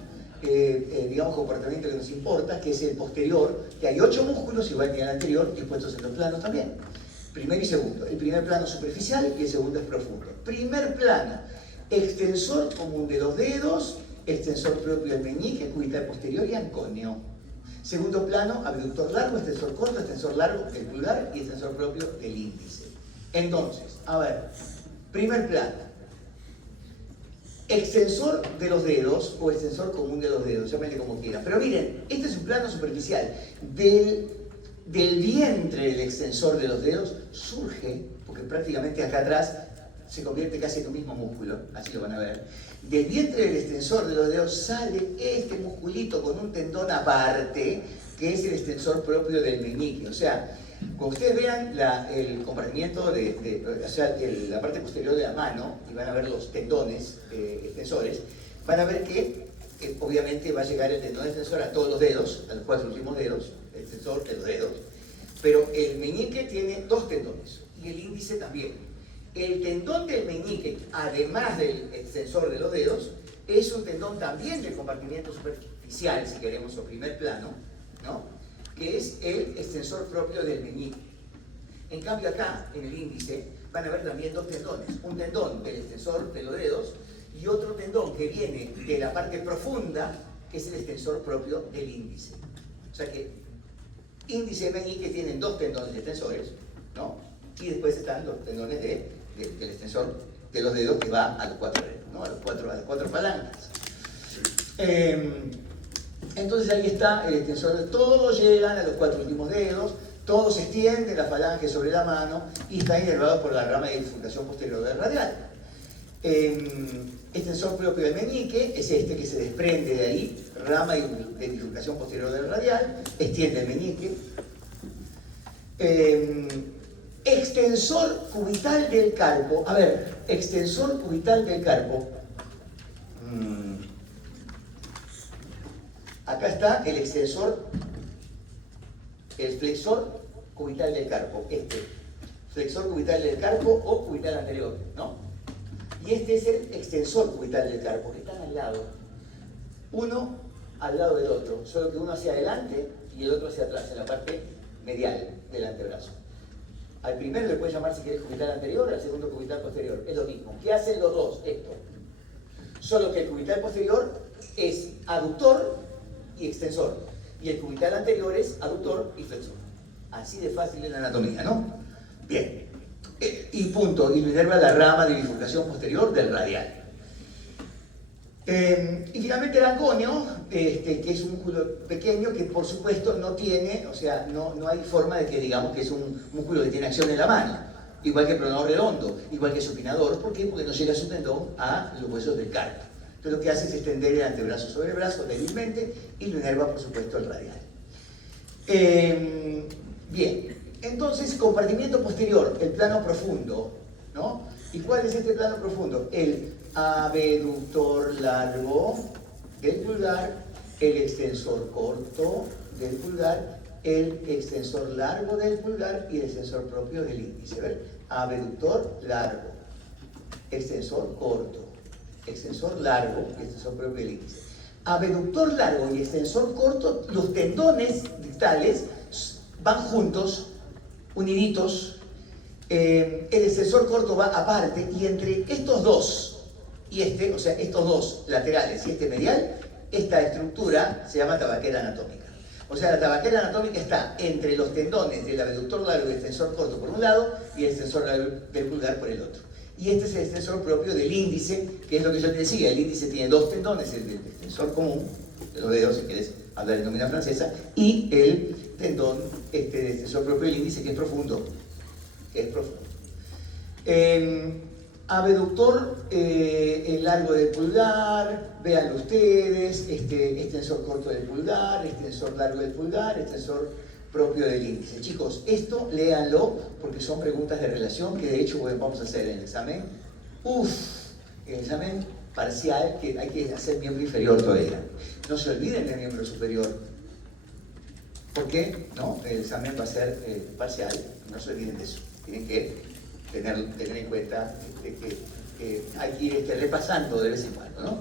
digamos, comportamiento que nos importa, que es el posterior, que hay 8 músculos, igual que el anterior, dispuestos en los planos también. Primero y segundo. El primer plano superficial y el segundo es profundo. Primer plano, extensor común de los dedos, extensor propio del meñique, cubital posterior y anconio. Segundo plano, abductor largo, extensor corto, extensor largo del pulgar y extensor propio del índice. Entonces, a ver, primer plano, extensor de los dedos o extensor común de los dedos, llámenle como quieran. Pero miren, este es un plano superficial. Del vientre del extensor de los dedos surge, porque prácticamente acá atrás se convierte casi en un mismo músculo, así lo van a ver. Del vientre del extensor de los dedos sale este musculito con un tendón aparte, que es el extensor propio del meñique. O sea, cuando ustedes vean el compartimiento o sea, la parte posterior de la mano, y van a ver los tendones extensores, van a ver que obviamente va a llegar el tendón extensor a todos los dedos, a los 4 últimos dedos, el extensor de los dedos, pero el meñique tiene 2 tendones, y el índice también. El tendón del meñique, además del extensor de los dedos, es un tendón también del compartimiento superficial, si queremos, o primer plano, ¿no? Que es el extensor propio del meñique. En cambio acá, en el índice, van a ver también 2 tendones. Un tendón del extensor de los dedos y otro tendón que viene de la parte profunda, que es el extensor propio del índice. O sea que índice y meñique tienen 2 tendones extensores, ¿no? Y después están los tendones del extensor de los dedos que va a los 4 dedos, ¿no? a las cuatro palancas. Entonces ahí está el extensor, todos llegan a los 4 últimos dedos, todos se extienden la falange sobre la mano y está inervado por la rama de bifurcación posterior del radial. Extensor propio del meñique es este que se desprende de ahí, rama de bifurcación posterior del radial, extiende el meñique. Extensor cubital del carpo, a ver, extensor cubital del carpo. Acá está el extensor, el flexor cubital del carpo, flexor cubital del carpo o cubital anterior, ¿no? Y este es el extensor cubital del carpo, que están al lado, uno al lado del otro, solo que uno hacia adelante y el otro hacia atrás, en la parte medial del antebrazo. Al primero le puedes llamar, si quieres, cubital anterior, al segundo cubital posterior, es lo mismo. ¿Qué hacen los dos? Esto. Solo que el cubital posterior es aductor y extensor, y el cubital anterior es aductor y flexor. Así de fácil es la anatomía, ¿no? Bien. Y punto, y lo inerva la rama de bifurcación posterior del radial. Y finalmente el angonio, que es un músculo pequeño que por supuesto no tiene, o sea, no hay forma de que digamos que es un músculo que tiene acción en la mano, igual que el pronador redondo, igual que el supinador. ¿Por qué? Porque no llega su tendón a los huesos del carpo. Entonces lo que hace es extender el antebrazo sobre el brazo débilmente y lo inerva por supuesto el radial. Bien, entonces compartimiento posterior, el plano profundo, ¿no? ¿Y cuál es este plano profundo? El abductor largo del pulgar, el extensor corto del pulgar, el extensor largo del pulgar y el extensor propio del índice. ¿Ver? Abductor largo, extensor corto, extensor largo y extensor propio del índice. Abductor largo y extensor corto, los tendones dictales van juntos, uniditos. El extensor corto va aparte y entre estos dos y este, o sea, estos dos laterales y este medial, esta estructura se llama tabaquera anatómica. O sea, la tabaquera anatómica está entre los tendones del abductor largo y el extensor corto por un lado y el extensor largo del pulgar por el otro. Y este es el extensor propio del índice, que es lo que yo te decía. El índice tiene dos tendones, el del extensor común, de los dedos, si quieres hablar en nómina francesa, y el tendón del extensor propio del índice, que es profundo. Abductor largo del pulgar, véanlo ustedes, extensor corto del pulgar, extensor largo del pulgar, extensor propio del índice. Chicos, esto léanlo porque son preguntas de relación que de hecho vamos a hacer en el examen. En el examen parcial, que hay que hacer miembro inferior todavía. No se olviden del miembro superior. ¿Por qué? No, el examen va a ser parcial, no se olviden de eso. Tienen que tener en cuenta que hay que ir repasando de vez en cuando, ¿no?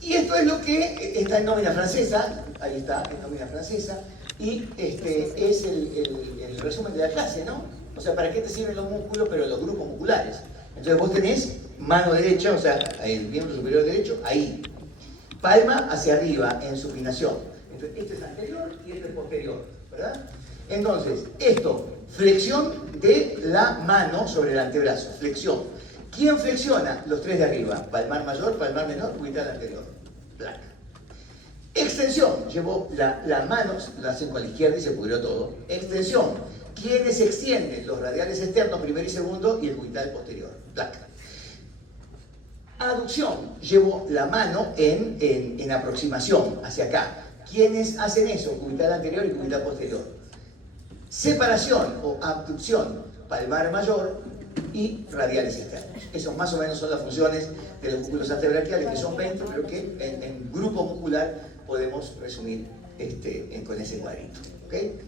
Y esto es lo que está en nómina francesa, ahí está, en nómina francesa, y es el resumen de la clase, ¿no? O sea, ¿para qué te sirven los músculos, pero los grupos musculares? Entonces vos tenés mano derecha, o sea, el miembro superior derecho, ahí. Palma hacia arriba, en supinación. Entonces, este es anterior y este es posterior, ¿verdad? Entonces, esto, flexión de la mano sobre el antebrazo, flexión. ¿Quién flexiona? Los tres de arriba, palmar mayor, palmar menor, cubital anterior, placa. Extensión, llevó la mano, la hacen con la izquierda y se pudrió todo. Extensión, ¿quiénes extienden? Los radiales externos, primero y segundo, y el cubital posterior, placa. Aducción, llevo la mano en aproximación hacia acá. ¿Quiénes hacen eso? Cubital anterior y cubital posterior. Separación o abducción, palmar mayor y radiales externos. Esos más o menos son las funciones de los músculos antebraquiales, que son 20, pero que en grupo muscular podemos resumir con ese cuadrito. ¿Okay?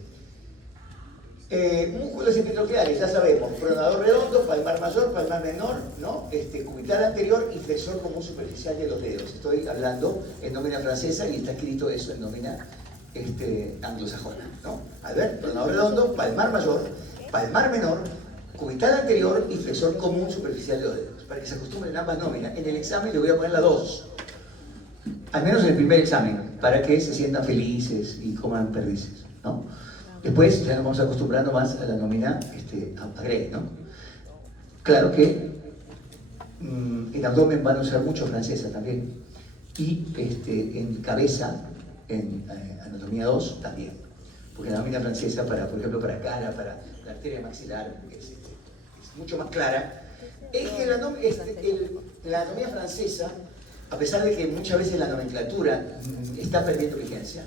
Músculos epitrocleares, ya sabemos, pronador redondo, palmar mayor, palmar menor, ¿no? Cubital anterior y flexor común superficial de los dedos. Estoy hablando en nómina francesa y está escrito eso en nómina anglosajona, ¿no? A ver, pronador redondo, palmar mayor, palmar menor, cubital anterior y flexor común superficial de los dedos. Para que se acostumbren ambas nóminas. En el examen le voy a poner la 2. Al menos en el primer examen, para que se sientan felices y coman perdices, ¿no? Después ya nos vamos acostumbrando más a la nómina agré, ¿no? Claro que en abdomen van a usar mucho francesa también. Y en cabeza, en anatomía 2 también. Porque la nómina francesa, por ejemplo, para cara, para la arteria maxilar, es mucho más clara. Es que la anatomía francesa, a pesar de que muchas veces la nomenclatura está perdiendo vigencia,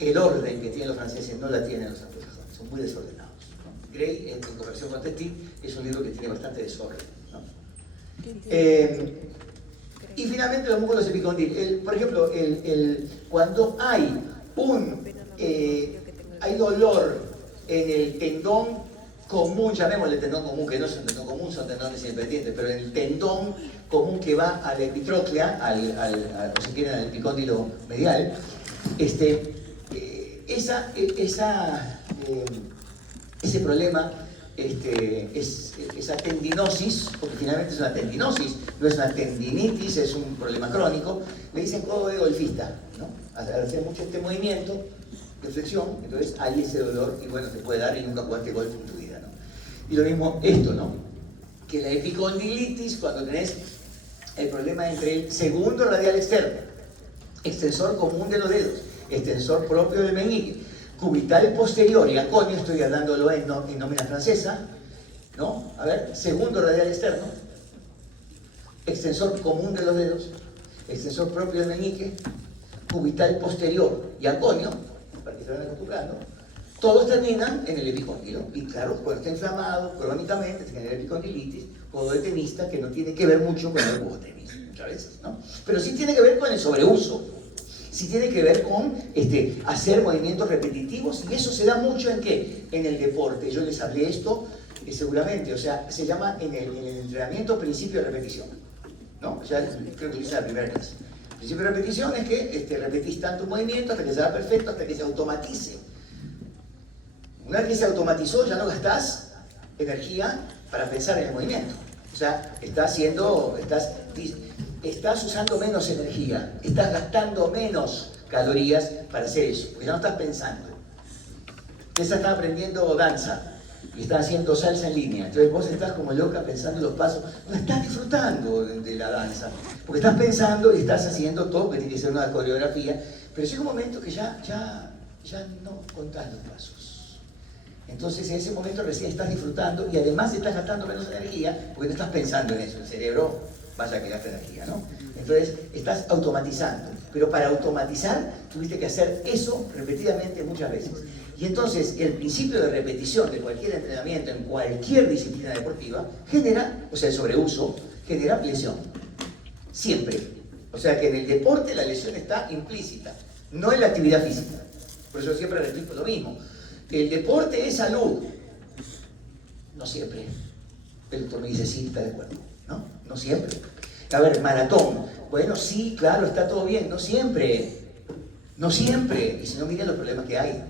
el orden que tienen los franceses no la tienen los anglosajones, son muy desordenados, ¿no? Gray, en conversión con Testi, es un libro que tiene bastante desorden, ¿no? Y finalmente los músculos epicondiles. Por ejemplo, cuando hay hay dolor en el tendón común, llamémosle tendón común, que no es un tendón común, son tendones independientes, pero en el tendón común que va a la epitróclea, o si quieren al epicóndilo medial, ese problema, esa tendinosis, porque finalmente es una tendinosis, no es una tendinitis, es un problema crónico, le dicen codo de golfista, ¿no? Al hacer mucho este movimiento de flexión, entonces hay ese dolor y bueno, te puede dar y nunca jugaste golf en tu vida, ¿no? Y lo mismo esto, ¿no? Que la epicondilitis, cuando tenés el problema entre el segundo radial externo, extensor común de los dedos, extensor propio del meñique, cubital posterior y aconio, estoy hablándolo en nómina francesa, ¿no? A ver, segundo radial externo, extensor común de los dedos, extensor propio del meñique, cubital posterior y aconio, para que se vayan acostumbrando, todos terminan en el epicóndilo. Y claro, cuando está inflamado crónicamente, se genera epicondilitis, codo de tenista, que no tiene que ver mucho con el juego de tenis, muchas veces, ¿no? Pero sí tiene que ver con el sobreuso, sí tiene que ver con hacer movimientos repetitivos, y eso se da mucho ¿en qué? En el deporte. Yo les hablé esto seguramente, o sea, se llama en el entrenamiento principio de repetición, ¿no? Ya creo que lo hice en la primera clase. El principio de repetición es que repetís tanto un movimiento hasta que sea perfecto, hasta que se automatice. Una vez que se automatizó, ya no gastás energía para pensar en el movimiento. O sea, estás usando menos energía, estás gastando menos calorías para hacer eso, porque ya no estás pensando. Esa está aprendiendo danza y está haciendo salsa en línea. Entonces vos estás como loca pensando en los pasos, no estás disfrutando de la danza, porque estás pensando y estás haciendo todo, que tiene que ser una coreografía, pero llega un momento que ya no contás los pasos. Entonces en ese momento recién estás disfrutando y además estás gastando menos energía porque no estás pensando en eso. El cerebro, vaya que gasta energía, ¿no? Entonces estás automatizando. Pero para automatizar tuviste que hacer eso repetidamente muchas veces. Y entonces el principio de repetición de cualquier entrenamiento en cualquier disciplina deportiva genera, o sea, el sobreuso, genera lesión. Siempre. O sea que en el deporte la lesión está implícita, no en la actividad física. Por eso siempre repito lo mismo. El deporte es salud. No siempre. El doctor me dice, sí, está de acuerdo. No, no siempre. A ver, maratón. Bueno, sí, claro, está todo bien. No siempre. No siempre. Y si no, miren los problemas que hay.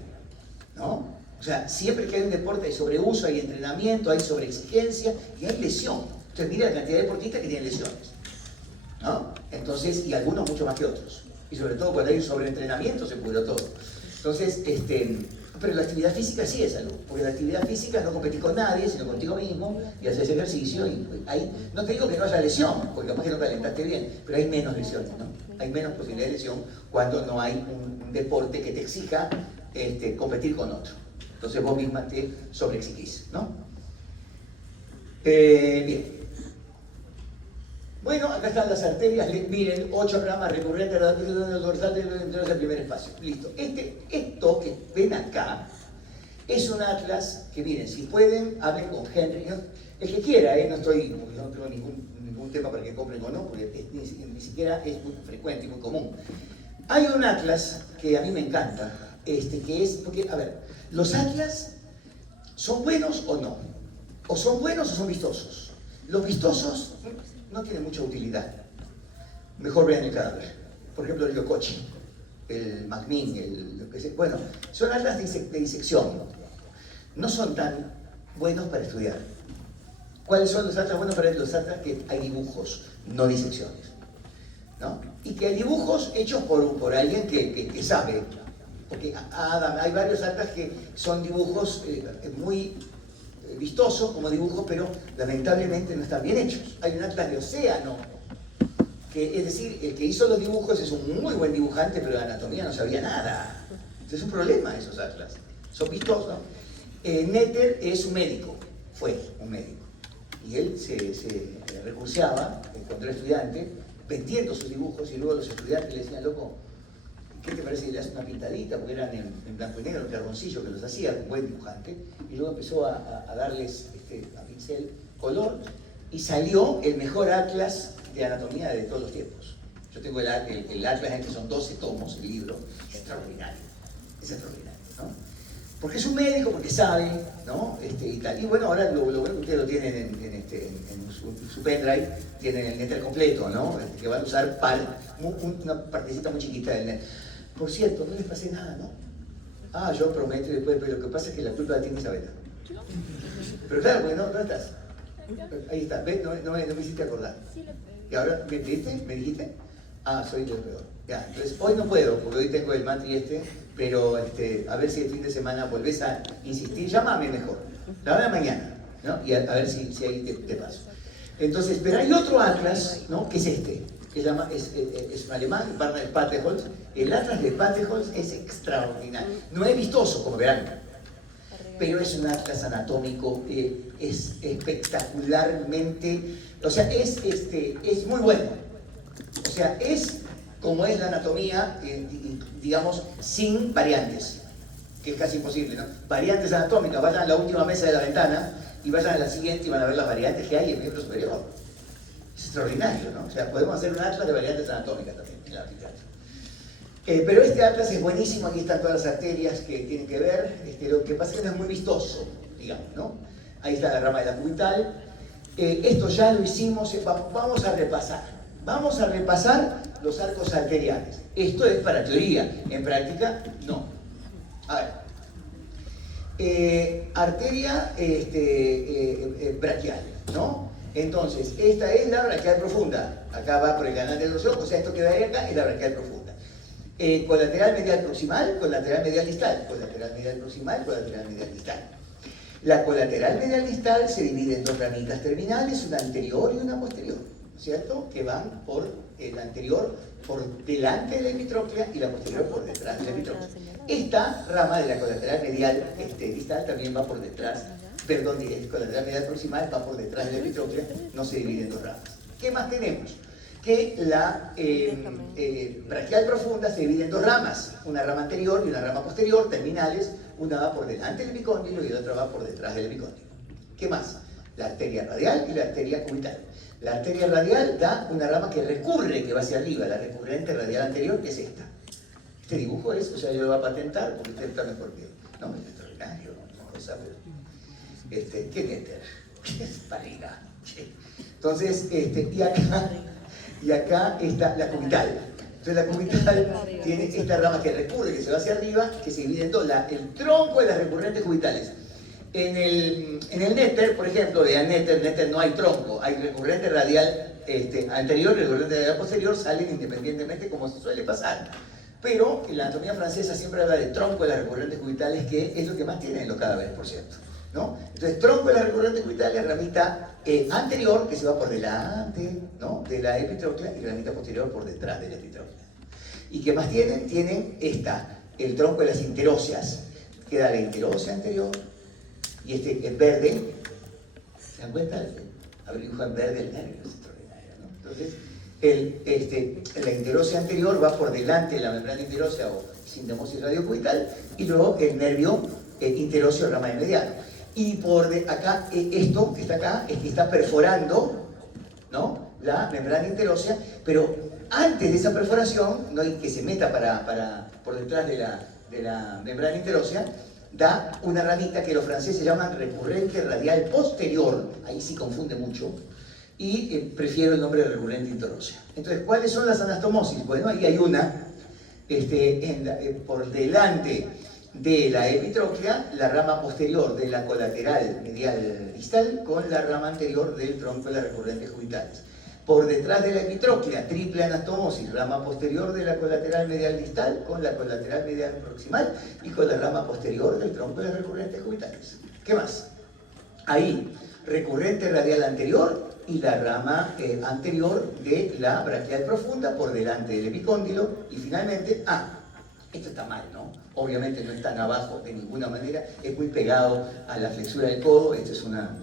¿No? O sea, siempre que hay un deporte hay sobreuso, hay entrenamiento, hay sobreexigencia y hay lesión. Entonces, miren la cantidad de deportistas que tienen lesiones. ¿No? Entonces, y algunos mucho más que otros. Y sobre todo cuando hay un sobreentrenamiento se pudrió todo. Entonces, pero la actividad física sí es salud, porque la actividad física no competís con nadie, sino contigo mismo, y haces ejercicio, y ahí, no te digo que no haya lesión, porque capaz que no calentaste bien, pero hay menos lesiones, ¿no? Hay menos posibilidad de lesión cuando no hay un deporte que te exija competir con otro. Entonces vos misma te sobreexigís, ¿no? Bien. Bueno, acá están las arterias, miren, 8 ramas recurrentes del dorsal del primer espacio. Listo. Esto que ven acá es un atlas que, miren, si pueden, hablen con Henry. El que quiera, no tengo ningún tema para que compren o no, porque ni siquiera es muy frecuente y muy común. Hay un atlas que a mí me encanta, que es, porque, a ver, los atlas son buenos o no, o son buenos o son vistosos. Los vistosos no tienen mucha utilidad. Mejor vean el cadáver. Por ejemplo, el Yokochi, el Magnin, bueno, son atlas de disección. No son tan buenos para estudiar. ¿Cuáles son los atlas buenos para estudiar? Los atlas que hay dibujos, no disecciones, ¿no? Y que hay dibujos hechos por alguien que sabe. Porque hay varios atlas que son dibujos muy vistosos como dibujos, pero lamentablemente no están bien hechos. Hay un atlas de océano, que es decir, el que hizo los dibujos es un muy buen dibujante, pero de anatomía no sabía nada. Entonces es un problema esos atlas. Son vistosos. Netter es un médico, fue un médico. Y él se recurseaba, cuando era estudiante, vendiendo sus dibujos, y luego los estudiantes le decían, loco, ¿qué te parece que le haces una pintadita? Porque eran en blanco y negro, en carboncillo, que los hacía, un buen dibujante. Y luego empezó a darles a pincel color y salió el mejor atlas de anatomía de todos los tiempos. Yo tengo el atlas, que son 12 tomos, el libro, es extraordinario, ¿no? Porque es un médico, porque sabe, ¿no? Y tal. Y bueno, ahora lo bueno que ustedes lo tienen en su pendrive, tienen el Netter completo, ¿no? Que van a usar una partecita muy chiquita del Netter. Por cierto, no les pasé nada, ¿no? Ah, yo prometo y después, pero lo que pasa es que la culpa la tiene Isabela. Pero claro, porque no estás. Ahí está, ¿ves? No me hiciste acordar. ¿Y ahora me dijiste? Ah, soy lo peor. Ya, entonces hoy no puedo, porque hoy tengo el matri pero a ver si el fin de semana volvés a insistir. Llámame mejor, llámame mañana. ¿no? Y a ver si ahí te paso. Entonces, pero hay otro atlas, ¿no? Que es este, que es un alemán, Bernhard Pateholz. El atlas de Pateholz es extraordinario. No es vistoso, como verán, pero es un atlas anatómico, es espectacularmente, o sea, es muy bueno. O sea, es como es la anatomía, digamos, sin variantes, que es casi imposible, ¿no? Variantes anatómicas, vayan a la última mesa de la ventana y vayan a la siguiente y van a ver las variantes que hay en el miembro superior. Es extraordinario, ¿no? O sea, podemos hacer un atlas de variantes anatómicas también en la arquitectura. Pero este atlas es buenísimo, aquí están todas las arterias que tienen que ver, lo que pasa es que no es muy vistoso, digamos, ¿no? Ahí está la rama de la cubital. Esto ya lo hicimos, vamos a repasar los arcos arteriales. Esto es para teoría, en práctica no. A ver, arteria braquial, ¿no? Entonces, esta es la braquial profunda, acá va por el canal de los ojos, o sea, esto que va ahí acá es la braquial profunda. Colateral medial proximal, colateral medial distal, colateral medial proximal, colateral medial distal. La colateral medial distal se divide en dos ramitas terminales, una anterior y una posterior, ¿cierto? Que van por el anterior por delante de la epitróclea y la posterior por detrás de la epitróclea. Esta rama de la colateral medial distal también va por detrás, perdón, colateral medial proximal va por detrás de la epitróclea, no se divide en dos ramas. ¿Qué más tenemos? Que la braquial profunda se divide en dos ramas, una rama anterior y una rama posterior, terminales, una va por delante del epicóndilo y la otra va por detrás del epicóndilo. ¿Qué más? La arteria radial y la arteria cubital. La arteria radial da una rama que recurre, que va hacia arriba, la recurrente radial anterior, que es esta. Este dibujo es, o sea, yo lo voy a patentar porque usted está mejor que yo. No, es extraordinario, no cosa, pero... ¿qué néter? Es barriga. Entonces, y acá está la cubital. Entonces la cubital tiene esta rama que recurre, que se va hacia arriba, que se divide en dos, el tronco de las recurrentes cubitales. En el néter, por ejemplo, vean néter no hay tronco, hay recurrente radial anterior y recurrente radial posterior, salen independientemente como suele pasar. Pero en la anatomía francesa siempre habla de tronco de las recurrentes cubitales, que es lo que más tienen en los cadáveres, por cierto, ¿no? Entonces, tronco de las recurrentes cubitales, ramita anterior, que se va por delante, ¿no?, de la epitróclea, y ramita posterior por detrás de la epitróclea. ¿Y qué más tienen? Tienen el tronco de las interóseas. Queda la interósea anterior, y es verde. ¿Se dan cuenta? A ver, dibujo en verde el nervio, es extraordinario, ¿no? Entonces, la interósea anterior va por delante de la membrana interósea o sindemosis radiocubital, y luego el nervio interóseo rama de mediano. Y por acá, esto que está acá, es que está perforando, ¿no?, la membrana interósea, pero antes de esa perforación, no hay que se meta por detrás de la membrana interósea, da una ramita que los franceses llaman recurrente radial posterior, ahí sí confunde mucho, y prefiero el nombre de recurrente interósea. Entonces, ¿cuáles son las anastomosis? Bueno, ahí hay una, por delante de la epitróclea, la rama posterior de la colateral medial distal con la rama anterior del tronco de las recurrentes cubitales. Por detrás de la epitróclea, triple anastomosis, rama posterior de la colateral medial distal con la colateral medial proximal y con la rama posterior del tronco de las recurrentes cubitales. ¿Qué más? Ahí, recurrente radial anterior y la rama anterior de la braquial profunda por delante del epicóndilo, y finalmente, esto está mal, ¿no? Obviamente no está abajo de ninguna manera, es muy pegado a la flexura del codo, esto es una...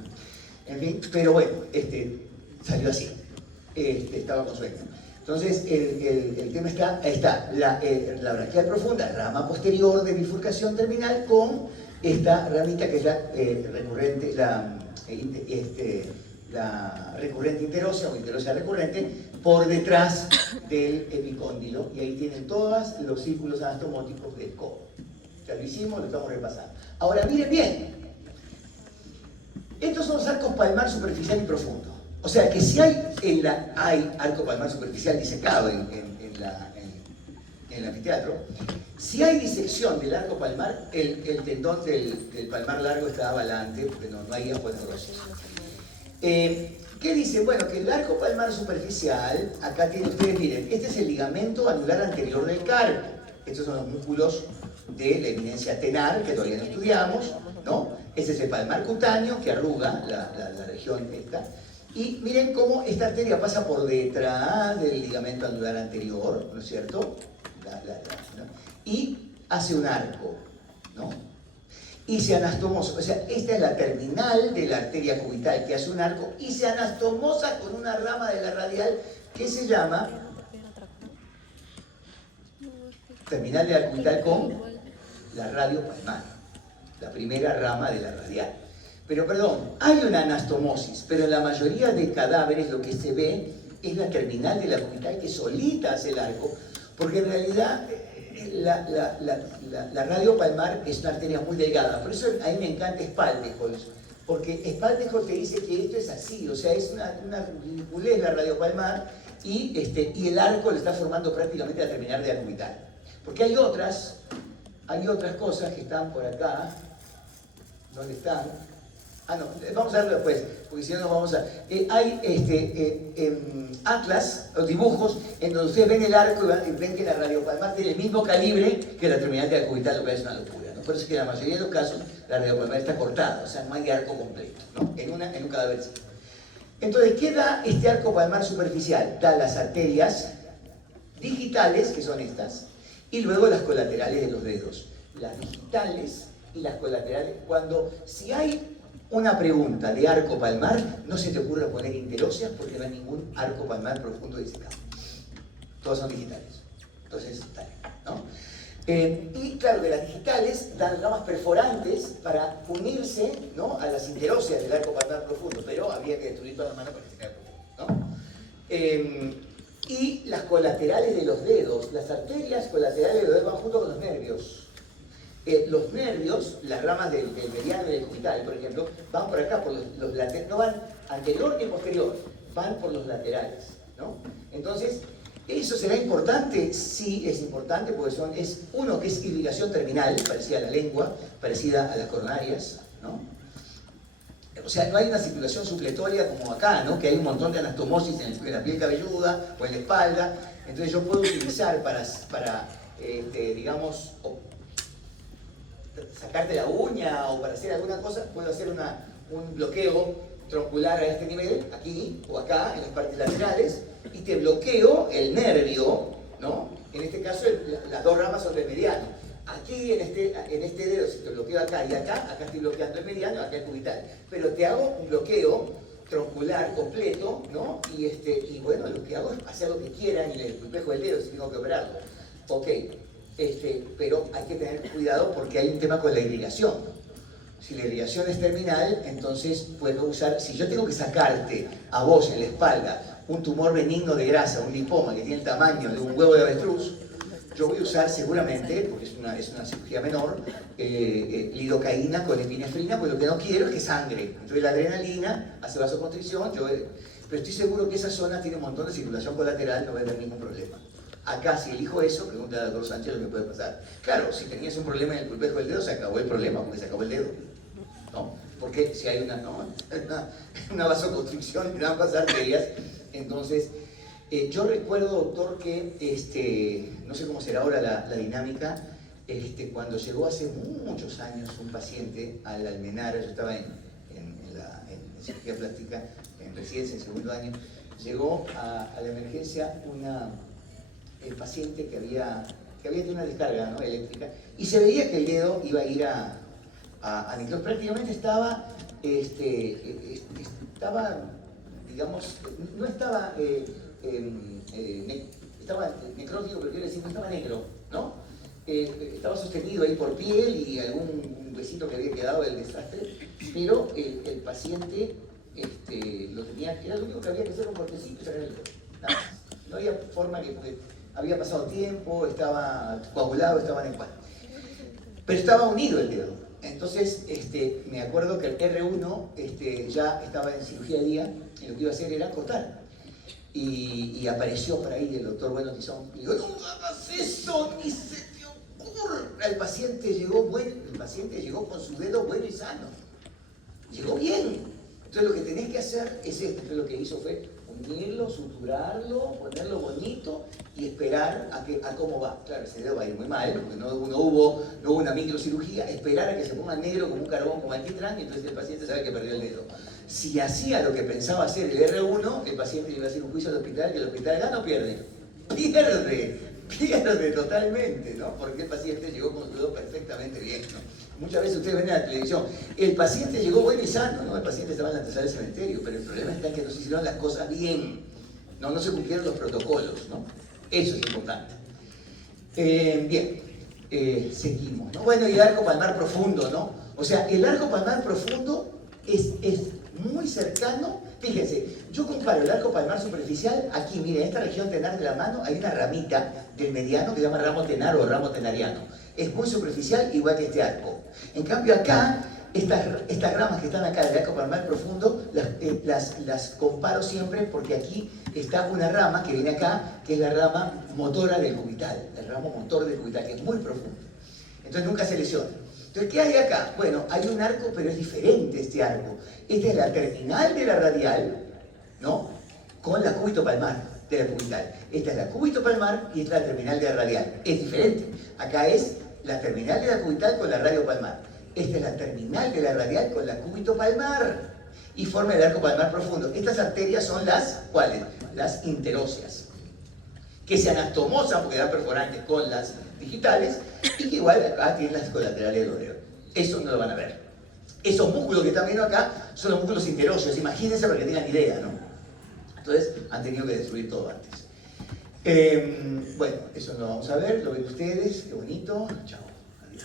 En fin, pero bueno, salió así, estaba con sueño. Entonces, el tema está la braquial profunda, rama posterior de bifurcación terminal, con esta ramita que es la recurrente interósea o interósea recurrente por detrás del epicóndilo, y ahí tienen todos los círculos anastomóticos del codo. Ya lo hicimos, lo estamos repasando. Ahora miren bien, estos son los arcos palmar superficial y profundo. O sea que si hay arco palmar superficial disecado en el anfiteatro, si hay disección del arco palmar, el tendón del palmar largo está avalante, porque no hay aponeurosis. ¿Qué dicen? Bueno, que el arco palmar superficial, acá tienen ustedes, miren, este es el ligamento anular anterior del carpo. Estos son los músculos de la eminencia tenar, que todavía no estudiamos, ¿no? Ese es el palmar cutáneo que arruga la región esta. Y miren cómo esta arteria pasa por detrás del ligamento anular anterior, ¿no es cierto? ¿No? Y hace un arco, ¿no? Y se anastomosa, o sea, esta es la terminal de la arteria cubital que hace un arco y se anastomosa con una rama de la radial que se llama terminal de la cubital con la radiopalmar, la primera rama de la radial. Pero perdón, hay una anastomosis, pero en la mayoría de cadáveres lo que se ve es la terminal de la cubital que solita hace el arco, porque en realidad la radiopalmar es una arteria muy delgada. Por eso a mí me encanta Spaltejols, porque Spaltejols te dice que esto es así, o sea, es una ridiculez la radiopalmar y el arco lo está formando prácticamente la terminal de la cubital. Porque hay otras cosas que están por acá. ¿Dónde están? Ah, no, vamos a verlo después, porque si no, no vamos a... hay atlas, o dibujos, en donde ustedes ven el arco y ven que la radiopalmar tiene el mismo calibre que la terminal de la cubital, lo que es una locura, ¿no? Por eso es que en la mayoría de los casos la radiopalmar está cortada, o sea, no hay arco completo, ¿no? En un cadáver. Entonces, ¿qué da este arco palmar superficial? Da las arterias digitales, que son estas, y luego las colaterales de los dedos. Las digitales y las colaterales. Si hay una pregunta de arco palmar, no se te ocurra poner interóseas porque no hay ningún arco palmar profundo disecado. Todas son digitales. Entonces, dale, ¿no? Y claro, de las digitales dan ramas perforantes para unirse, ¿no?, a las interóseas del arco palmar profundo, pero había que destruir toda la mano para que se quede profundo, ¿no? Y las colaterales de los dedos, las arterias colaterales de los dedos van junto con los nervios. Los nervios, las ramas del mediano y del cubital, por ejemplo, van por acá, por los laterales, no van anterior ni posterior, van por los laterales, ¿no? Entonces, ¿eso será importante? Sí, es importante porque es uno que es irrigación terminal, parecida a la lengua, parecida a las coronarias, ¿no? O sea, no hay una circulación supletoria como acá, ¿no?, que hay un montón de anastomosis en la piel cabelluda o en la espalda. Entonces yo puedo utilizar para digamos, sacarte la uña o para hacer alguna cosa, puedo hacer un bloqueo troncular a este nivel, aquí o acá, en las partes laterales, y te bloqueo el nervio, ¿no? En este caso las dos ramas son del mediano. Aquí en este dedo, si te bloqueo acá y acá estoy bloqueando el mediano, acá el cubital. Pero te hago un bloqueo troncular completo, ¿no? Y bueno, lo que hago es hacer lo que quieran en el espejo del dedo si tengo que operarlo. Ok, pero hay que tener cuidado porque hay un tema con la irrigación. Si la irrigación es terminal, entonces puedo usar, si yo tengo que sacarte a vos en la espalda un tumor benigno de grasa, un lipoma que tiene el tamaño de un huevo de avestruz, yo voy a usar seguramente, porque es una cirugía menor, lidocaína con epinefrina, pues lo que no quiero es que sangre. Entonces la adrenalina hace vasoconstricción, pero estoy seguro que esa zona tiene un montón de circulación colateral, no va a haber ningún problema. Acá, si elijo eso, pregunta al doctor Sánchez lo que puede pasar. Claro, si tenías un problema en el pulpejo del dedo, se acabó el problema, porque se acabó el dedo, ¿no? Porque si hay una vasoconstricción en ambas arterias, entonces... yo recuerdo, doctor, que, no sé cómo será ahora la dinámica, cuando llegó hace muchos años un paciente al Almenara, yo estaba en cirugía plástica, en residencia, en segundo año, llegó a la emergencia el paciente que había tenido una descarga, ¿no?, eléctrica, y se veía que el dedo iba a ir a necrosis. Prácticamente estaba, digamos, no estaba... estaba necrótico, pero quiero decir, no estaba negro, ¿no? Estaba sostenido ahí por piel y algún huesito que había quedado del desastre, pero el paciente lo tenía, era lo único que había que hacer un cortecito y sacar el dedo. Nada más. No había forma porque había pasado tiempo, estaba coagulado, estaba en el cual. Pero estaba unido el dedo. Entonces, me acuerdo que el R1 ya estaba en cirugía de día y lo que iba a hacer era cortar. Y apareció por ahí el doctor Bueno Tizón y dijo, no hagas eso, ni se te ocurra. El paciente llegó con su dedo bueno y sano. Llegó bien. Entonces lo que tenés que hacer es esto. Entonces lo que hizo fue un unirlo, suturarlo, ponerlo bonito y esperar a cómo va. Claro, ese dedo va a ir muy mal, porque no hubo una microcirugía, esperar a que se ponga negro como un carbón, como alquitrán, y entonces el paciente sabe que perdió el dedo. Si hacía lo que pensaba hacer el R1, el paciente iba a hacer un juicio al hospital, que el hospital gana o pierde. Pierde totalmente, ¿no? Porque el paciente llegó con su dedo perfectamente bien, ¿no? Muchas veces ustedes ven en la televisión, el paciente llegó bueno y sano, ¿no? El paciente estaba en la antesala del cementerio, pero el problema está en que no se hicieron las cosas bien, no se cumplieron los protocolos, ¿no? Eso es importante. Bien, seguimos, ¿no? Bueno, y el arco palmar profundo, ¿no? O sea, el arco palmar profundo es muy cercano. Fíjense, yo comparo el arco palmar superficial, aquí, miren, en esta región tenar de la mano hay una ramita del mediano que se llama ramo tenar o ramo tenariano. Es muy superficial, igual que este arco. En cambio acá, estas ramas que están acá del arco palmar profundo, las comparo siempre porque aquí está una rama que viene acá, que es la rama motora del cubital, el ramo motor del cubital, que es muy profundo. Entonces nunca se lesiona. Entonces, ¿qué hay acá? Bueno, hay un arco, pero es diferente este arco. Esta es la terminal de la radial, ¿no? Con la cúbito palmar de la cubital. Esta es la cúbito palmar y esta es la terminal de la radial. Es diferente. Acá es la terminal de la cubital con la radio palmar. Esta es la terminal de la radial con la cúbito palmar. Y forma el arco palmar profundo. Estas arterias son las, ¿cuáles? Las interóseas. Que se anastomosan porque dan perforantes con las digitales y que igual acá tienen las colaterales del oreo. Eso no lo van a ver. Esos músculos que están viendo acá son los músculos interóseos. Imagínense para que tengan idea, ¿no? Entonces han tenido que destruir todo antes. Bueno, eso no lo vamos a ver. Lo ven ustedes. Qué bonito. Chao. Adiós.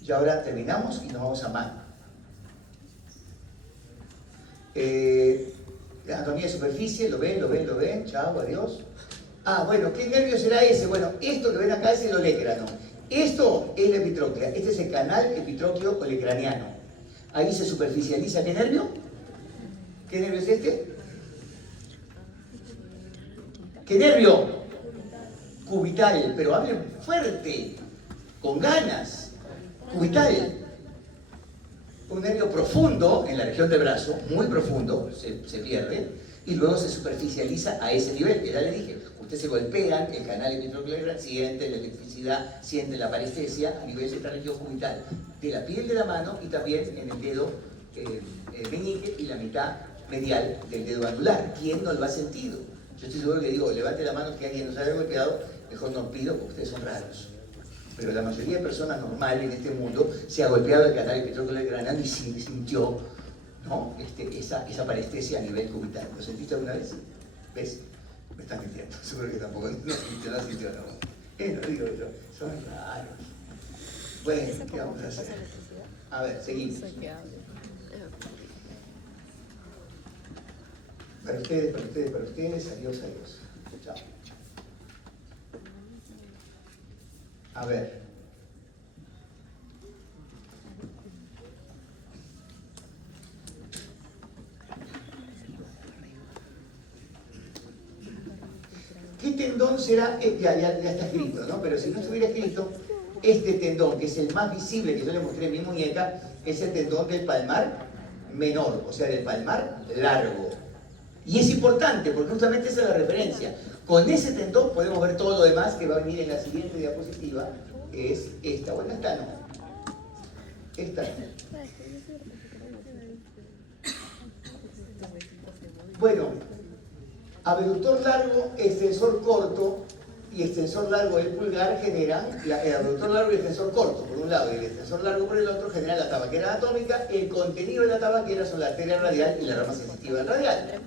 Y ahora terminamos y nos vamos a mano. Anatomía de superficie. Lo ven. Chao, adiós. Ah, bueno, ¿qué nervio será ese? Bueno, esto que ven acá es el olecrano. Esto es la epitróclea. Este es el canal epitrócleo olecraniano. Ahí se superficializa. ¿Qué nervio? ¿Qué nervio es este? ¿Qué nervio? Cubital. Pero hablen fuerte, con ganas. Cubital. Un nervio profundo en la región del brazo, muy profundo, se pierde, y luego se superficializa a ese nivel, que ya le dije. Ustedes se golpean, el canal epitrócleo siente la electricidad, siente la parestesia a nivel de esta región cubital, de la piel de la mano y también en el dedo meñique y la mitad medial del dedo anular. ¿Quién no lo ha sentido? Yo estoy seguro que digo, levante la mano que alguien nos haya golpeado, mejor no pido porque ustedes son raros. Pero la mayoría de personas normales en este mundo se ha golpeado el canal epitrócleo craneano y sintió, ¿no? esa parestesia a nivel cubital. ¿Lo sentiste alguna vez? ¿Ves? Me están mintiendo, seguro que tampoco no sintió, no. No digo yo, son raros. Bueno, ¿qué vamos a hacer? A ver, seguimos. Para ustedes, adiós. Chao. A ver. ¿Qué tendón será? Ya está escrito, ¿no? Pero si no estuviera escrito, este tendón, que es el más visible que yo le mostré en mi muñeca, es el tendón del palmar menor, o sea, del palmar largo. Y es importante, porque justamente esa es la referencia. Con ese tendón podemos ver todo lo demás que va a venir en la siguiente diapositiva, que es esta. Bueno, esta no. Esta no. Bueno, abductor largo, extensor corto y extensor largo del pulgar generan, el abductor largo y el extensor corto por un lado y el extensor largo por el otro generan la tabaquera anatómica. El contenido de la tabaquera son la arteria radial y la rama sensitiva del radial.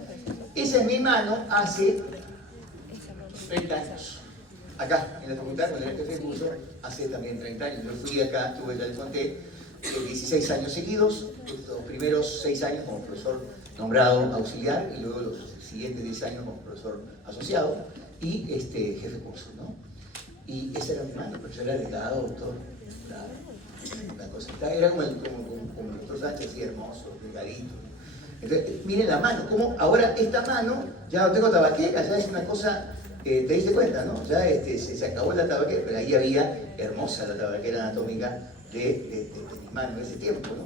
Esa es mi mano hace 30 años. Acá, en la facultad, cuando era jefe de curso, hace también 30 años. Yo fui acá, estuve, ya les conté, 16 años seguidos, los primeros 6 años como profesor nombrado auxiliar y luego los siguientes 10 años como profesor asociado y jefe de curso, ¿no? Y ese era mi mano, pero yo era delgado, doctor, una cosa, era como el doctor Sánchez, así hermoso, delgadito. Entonces, miren la mano, como ahora esta mano, ya no tengo tabaquera, ya es una cosa, te diste cuenta, ¿no? Ya se acabó la tabaquera, pero ahí había hermosa la tabaquera anatómica de mi mano en ese tiempo, ¿no?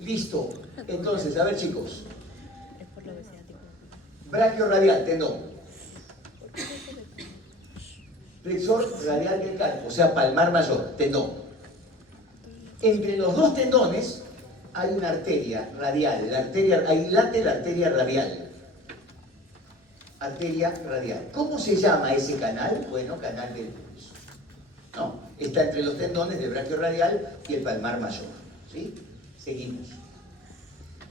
Listo. Entonces, a ver chicos, Braquio radial, tendón. Flexor radial del carpo, o sea, palmar mayor, tendón. Entre los dos tendones hay una arteria radial, ahí late la arteria radial. Arteria radial. ¿Cómo se llama ese canal? Bueno, canal del pulso. ¿No? Está entre los tendones del braquio radial y el palmar mayor. ¿Sí? Seguimos.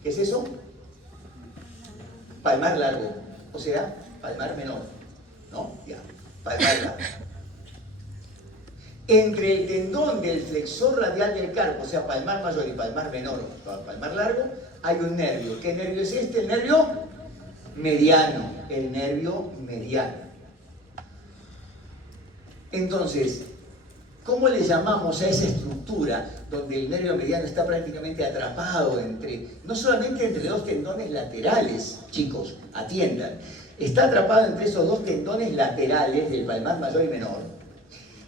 ¿Qué es eso? Palmar largo, o sea, palmar menor. ¿No? Ya, palmar largo. Entre el tendón del flexor radial del carpo, o sea, palmar mayor y palmar menor, palmar largo, hay un nervio. ¿Qué nervio es este? El nervio mediano. El nervio mediano. Entonces, ¿cómo le llamamos a esa estructura donde el nervio mediano está prácticamente atrapado no solamente entre dos tendones laterales, chicos, atiendan, está atrapado entre esos dos tendones laterales del palmar mayor y menor,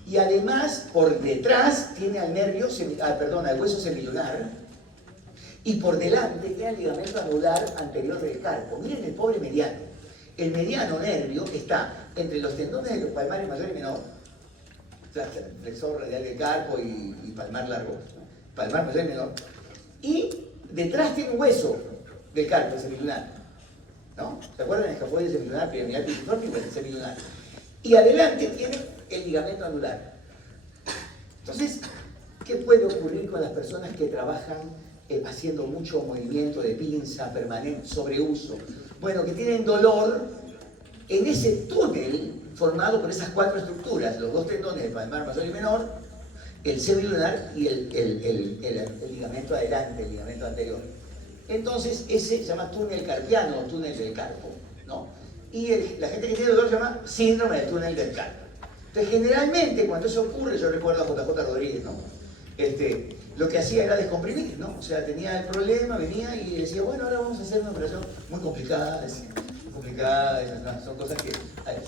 y además por detrás tiene al al hueso semilunar, y por delante tiene el ligamento anular anterior del carpo. Miren el pobre mediano. El mediano nervio está entre los tendones de los palmares mayor y menor, flexor radial del carpo y palmar largo, palmar mayor y menor, y detrás tiene un hueso del carpo, el semilunar, ¿no? ¿Se acuerdan? El escafoide semilunar, piramidal, pituiforme, el semilunar. Y adelante tiene el ligamento anular. Entonces, ¿qué puede ocurrir con las personas que trabajan haciendo mucho movimiento de pinza permanente, sobreuso? Bueno, que tienen dolor en ese túnel formado por esas cuatro estructuras, los dos tendones del palmar mayor y menor, el semilunar y el ligamento adelante, el ligamento anterior. Entonces, ese se llama túnel carpiano o túnel del carpo, ¿no? Y la gente que tiene dolor se llama síndrome del túnel del carpo. Entonces, generalmente, cuando eso ocurre, yo recuerdo a JJ Rodríguez, ¿no? Lo que hacía era descomprimir, ¿no? O sea, tenía el problema, venía y decía, bueno, ahora vamos a hacer una operación muy complicada, son cosas que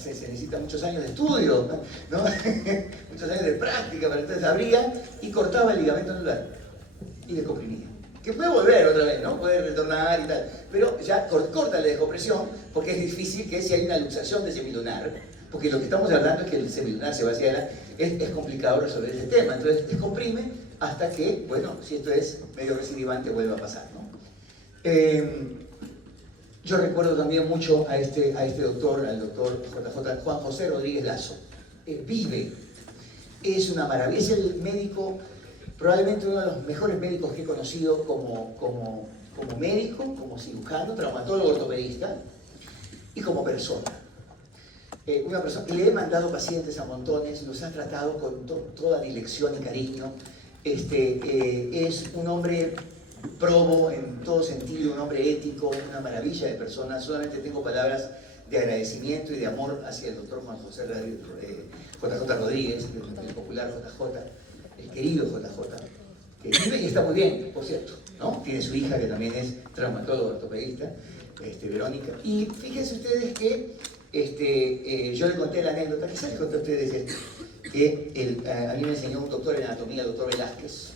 se necesitan muchos años de estudio, ¿no? Muchos años de práctica, pero entonces abría y cortaba el ligamento anular y descomprimía. Que puede volver otra vez, ¿no? Puede retornar y tal, pero ya corta la descompresión porque es difícil que si hay una luxación de semilunar, porque lo que estamos hablando es que el semilunar se va hacia adelante, es complicado resolver ese tema, entonces descomprime hasta que, bueno, si esto es medio recidivante, vuelva a pasar, ¿no? Yo recuerdo también mucho a este doctor, al doctor Juan José Rodríguez Lazo. Vive, es una maravilla, es el médico, probablemente uno de los mejores médicos que he conocido como médico, como cirujano, traumatólogo, ortopedista y como persona. Una persona que le he mandado pacientes a montones, los ha tratado con toda dilección y cariño. Es un hombre probo en todo sentido, un hombre ético, una maravilla de persona. Solamente tengo palabras de agradecimiento y de amor hacia el doctor Juan José JJ Rodríguez, el popular JJ, el querido JJ, que vive y está muy bien, por cierto, ¿no? Tiene su hija que también es traumatóloga ortopedista, Verónica. Y fíjense ustedes que yo le conté la anécdota, quizás les conté a ustedes que a mí me enseñó un doctor en anatomía, el doctor Velázquez.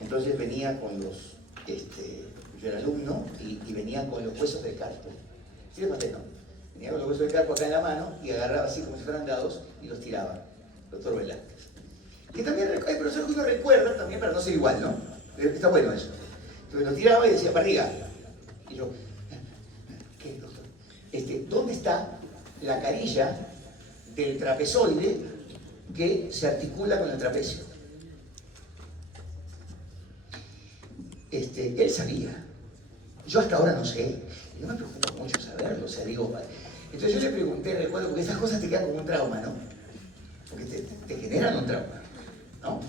Entonces venía con yo era alumno y venía con los huesos del carpo. ¿Sí les conté, no? Venía con los huesos del carpo acá en la mano y agarraba así como si fueran dados y los tiraba, doctor Velázquez. Que también hay profesores que uno recuerda también para no ser igual, ¿no? Está bueno eso. Entonces lo tiraba y decía, barriga. Y yo, ¿qué, doctor? ¿Dónde está la carilla del trapezoide que se articula con el trapecio? Él sabía. Yo hasta ahora no sé. Y no me preocupa mucho saberlo. O sea, digo, entonces yo le pregunté, recuerdo, porque esas cosas te quedan como un trauma, ¿no? Porque te generan un trauma, ¿no?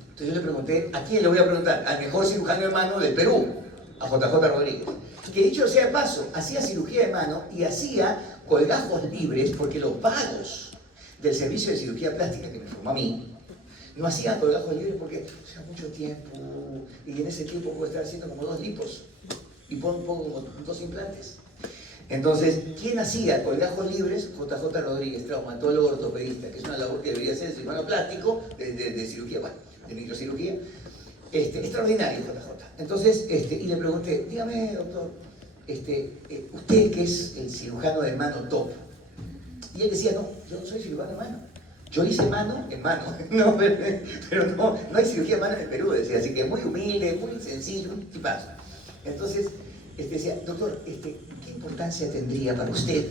Entonces yo le pregunté, ¿a quién le voy a preguntar? Al mejor cirujano de mano del Perú, a JJ Rodríguez. Que dicho sea de paso, hacía cirugía de mano y hacía colgajos libres porque los vagos del servicio de cirugía plástica que me formó a mí no hacían colgajos libres porque mucho tiempo y en ese tiempo puedo estar haciendo como 2 lipos y pongo 2 implantes. Entonces, ¿quién hacía colgajos libres? JJ Rodríguez, traumatólogo ortopedista, que es una labor que debería ser el cirujano plástico de cirugía, bueno, de microcirugía. Extraordinario JJ. Entonces, y le pregunté, dígame, doctor, usted que es el cirujano de mano top. Y él decía, no, yo no soy cirujano de mano. Yo hice mano en mano, no, pero no hay cirugía de mano en el Perú, decía, así que muy humilde, muy sencillo, un tipazo. Entonces, decía, doctor, ¿qué importancia tendría para usted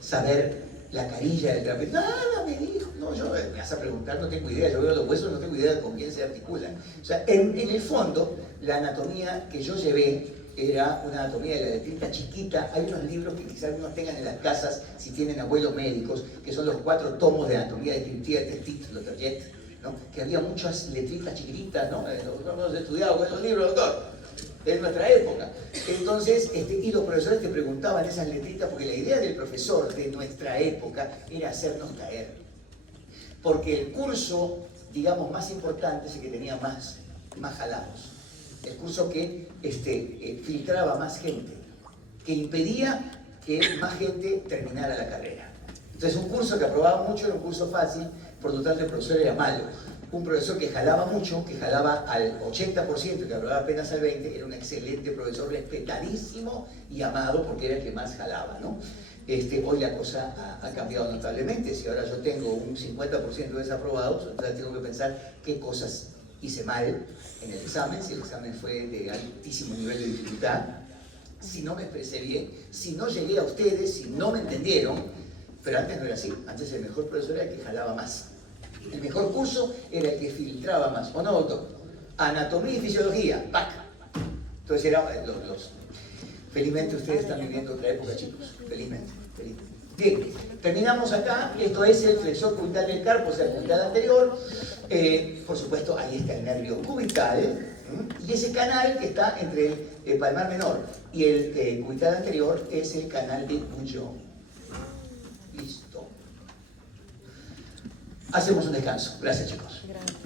saber la carilla del terapeuta? Nada, me dijo, no, yo me vas a preguntar, no tengo idea, yo veo los huesos, no tengo idea con quién se articulan. O sea, en el fondo, la anatomía que yo llevé era una anatomía de la letrita chiquita. Hay unos libros que quizás algunos tengan en las casas si tienen abuelos médicos, que son los 4 tomos de anatomía descriptiva de Testit, los Target, ¿no? Que había muchas letritas chiquititas, ¿no? No hemos estudiado con esos libros, doctor, en nuestra época. Entonces, y los profesores te preguntaban esas letritas, porque la idea del profesor de nuestra época era hacernos caer. Porque el curso, digamos, más importante es el que tenía más jalados. El curso que filtraba más gente, que impedía que más gente terminara la carrera. Entonces un curso que aprobaba mucho era un curso fácil, por lo tanto el profesor era malo. Un profesor que jalaba mucho, que jalaba al 80%, que aprobaba apenas al 20%, era un excelente profesor, respetadísimo y amado porque era el que más jalaba, ¿no? Hoy la cosa ha cambiado notablemente. Si ahora yo tengo un 50% de desaprobados, entonces tengo que pensar qué cosas hice mal en el examen, si el examen fue de altísimo nivel de dificultad, si no me expresé bien, si no llegué a ustedes, si no me entendieron. Pero antes no era así, antes el mejor profesor era el que jalaba más. El mejor curso era el que filtraba más, ¿o no, doctor? Anatomía y fisiología, ¡pac! Entonces era felizmente ustedes están viviendo otra época, chicos, felizmente. Bien, terminamos acá. Esto es el flexor cubital del carpo, o sea, el cubital anterior. Por supuesto, ahí está el nervio cubital, y ese canal que está entre el palmar menor y el cubital anterior es el canal de Bouillon. Listo. Hacemos un descanso. Gracias, chicos. Gracias.